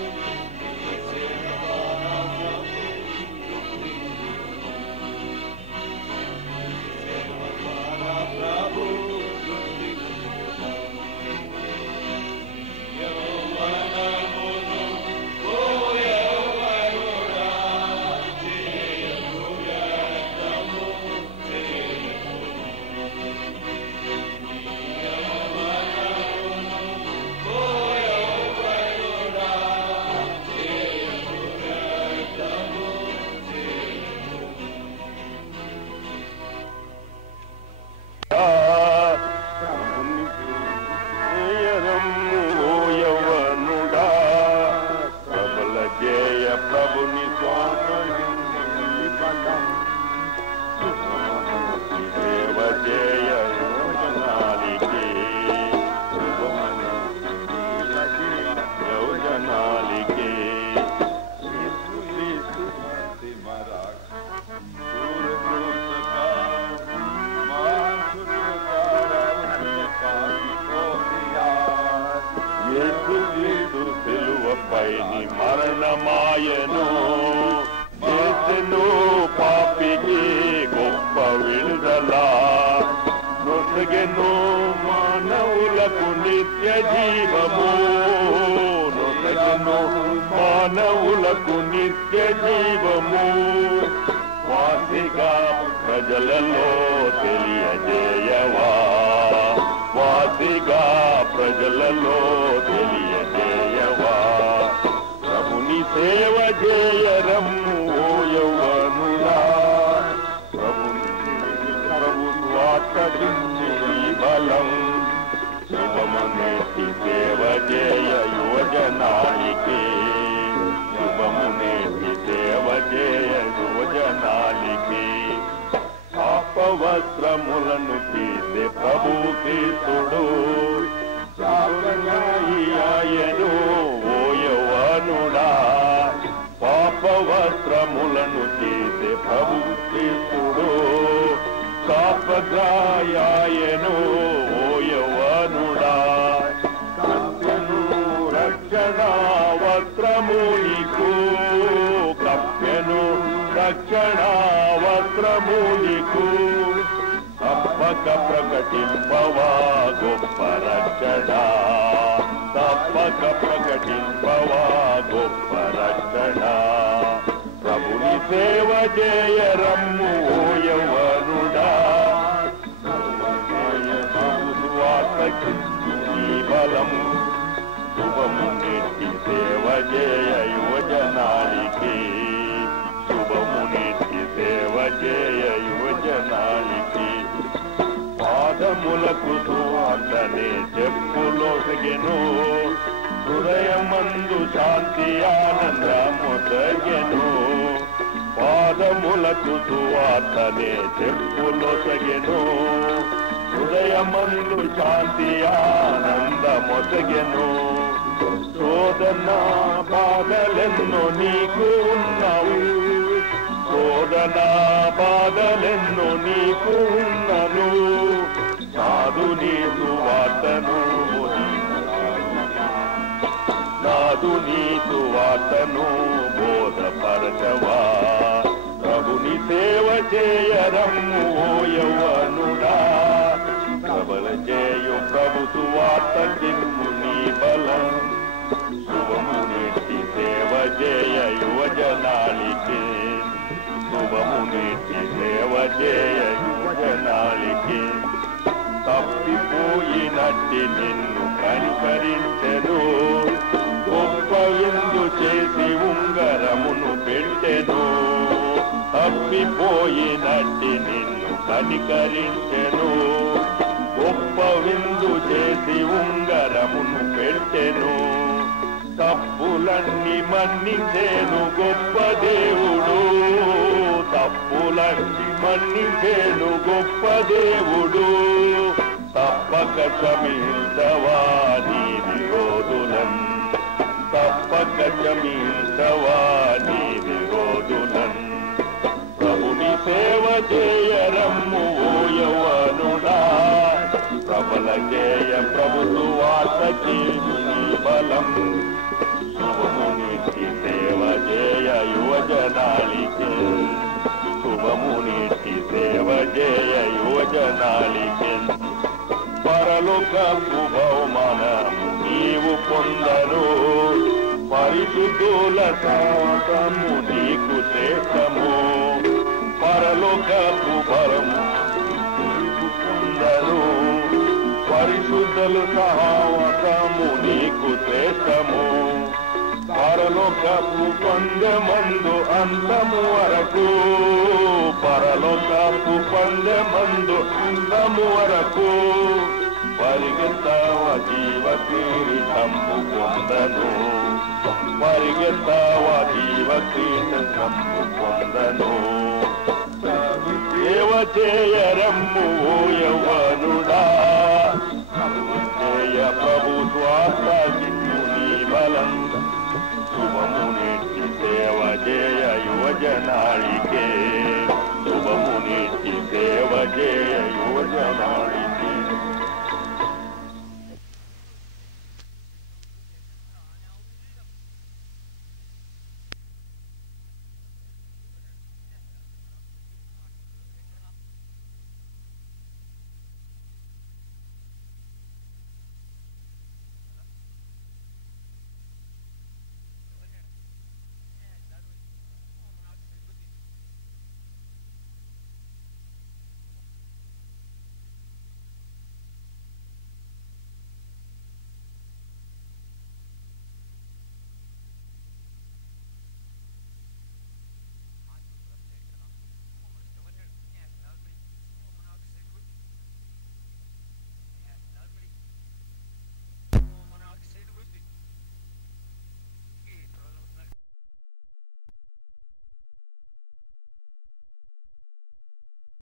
ప్రభు ప్రభుని సేవ జయ యోజనాలికి యోజనాలికి సిలువపై మరణమాయను చేసెను పాపికి గొప్ప విడుదల నొసగెను మానవులకు నిత్య జీవము నొసగెను మానవులకు నిత్య జీవము వాసిగా ప్రజలలో తెలియజేయవా వాసిగా ప్రజలలో తెలియజేయవా ప్రభుని సేవ చేయరమ్ము ఓ యౌవనులా ప్రభు స్వార్థించి బలం శుభమునేటి సేవ చేయ యువజనానికి శుభమునేటి సేవ చేయ యువజనానికి పాపవస్త్రములను తీసే ప్రభు క్రీస్తుడు ఆయను ఓ యౌవనుడా పాపవస్త్రములను తీసే ప్రభు క్రీస్తుడు కాపగాయను ఓ యౌవనుడా కప్పెను రక్షణ వస్త్రము నీకు కప్పెను రక్షణ వస్త్రము నీకు తప్పక ప్రకటింపవా గొప్ప రక్షణ తప్పక ప్రకటింపవా గొప్ప రక్షణ ప్రభుని సేవ చేయరమ్ము ఓ యౌవనుడా ఈ బలం శుభము నెట్టి సేవ చేయ యువజనానికి శుభము నెట్టి సేవ చేయ యువజనానికి పాదములకు సువార్తనే చెప్పులొసగెను హృదయమందు శాంతి ఆనందమొసగెను పాదములకు సువార్తనే చెప్పులొసగెను హృదయమందు శాంతి ఆనందమొసగెను శోధన బాధలెన్నో నీకు ఉన్నవు శోధన బాధలెన్నో నీకు ఉన్నను నాదు నీ సువార్తను నా నాదుని సువార్తను బోధపరచవా ప్రభుని సేవ చేయరమ్ము ఓ యవ్వనుడా ప్రబల చేయు ప్రభు సువార్త కిమ్ము నీ బలం శుభము నెట్టి సేవ చేయ యువజనాళికి శుభము నెట్టి సేవ చేయ యువజనాళికి తప్పిపోయినట్టి నిన్ను కనికరించెను గొప్ప విందు చేసి ఉంగరమును పెట్టెను తప్పిపోయినట్టి నిన్ను కనికరించెను గొప్ప విందు చేసి ఉంగరమును పెట్టెను తప్పులన్నీ మన్నించేను గొప్ప దేవుడు తప్పులన్నీ మన్నించేను గొప్ప దేవుడు తప్పక క్షమించవా నీ విరోధులన్ తప్పక క్షమించవా నీ విరోధులన్ ప్రభుని సేవ చేయరమ్ము ఓ యవ్వనుడా ప్రబల చేయ ప్రభు సువార్తకి నీ బలం శుభము నీటి సేవ చేయ యువజనాళికి శుభము నీటి సేవ చేయ యువజనాళికి పరలోకపు బహుమానము నీవు పొందరు పరిశుద్ధుల సహవాసము నీకు శ్రేష్టము పరలోకపు బలము నీకు పొందరు పరిశుద్ధుల సహవాసము నీకు శ్రేష్టము పరలోకపు పందెమందు అంతము వరకు పరలోకపు పందెమందు అంతము వరకు పరిగెత్తావ జీవ కిరీటము పొందను పరిగెత్తావ జీవ కిరీటము పొందను సేవ చేయరమ్ము ఓ యవ్వనుడా చేయ ప్రభు స్వార్థ గిన్ను నీ బలం శుభము నెట్టి సేవ చేయ యువజనాళికే శుభము నెట్టి సేవ చేయ యువజనాళి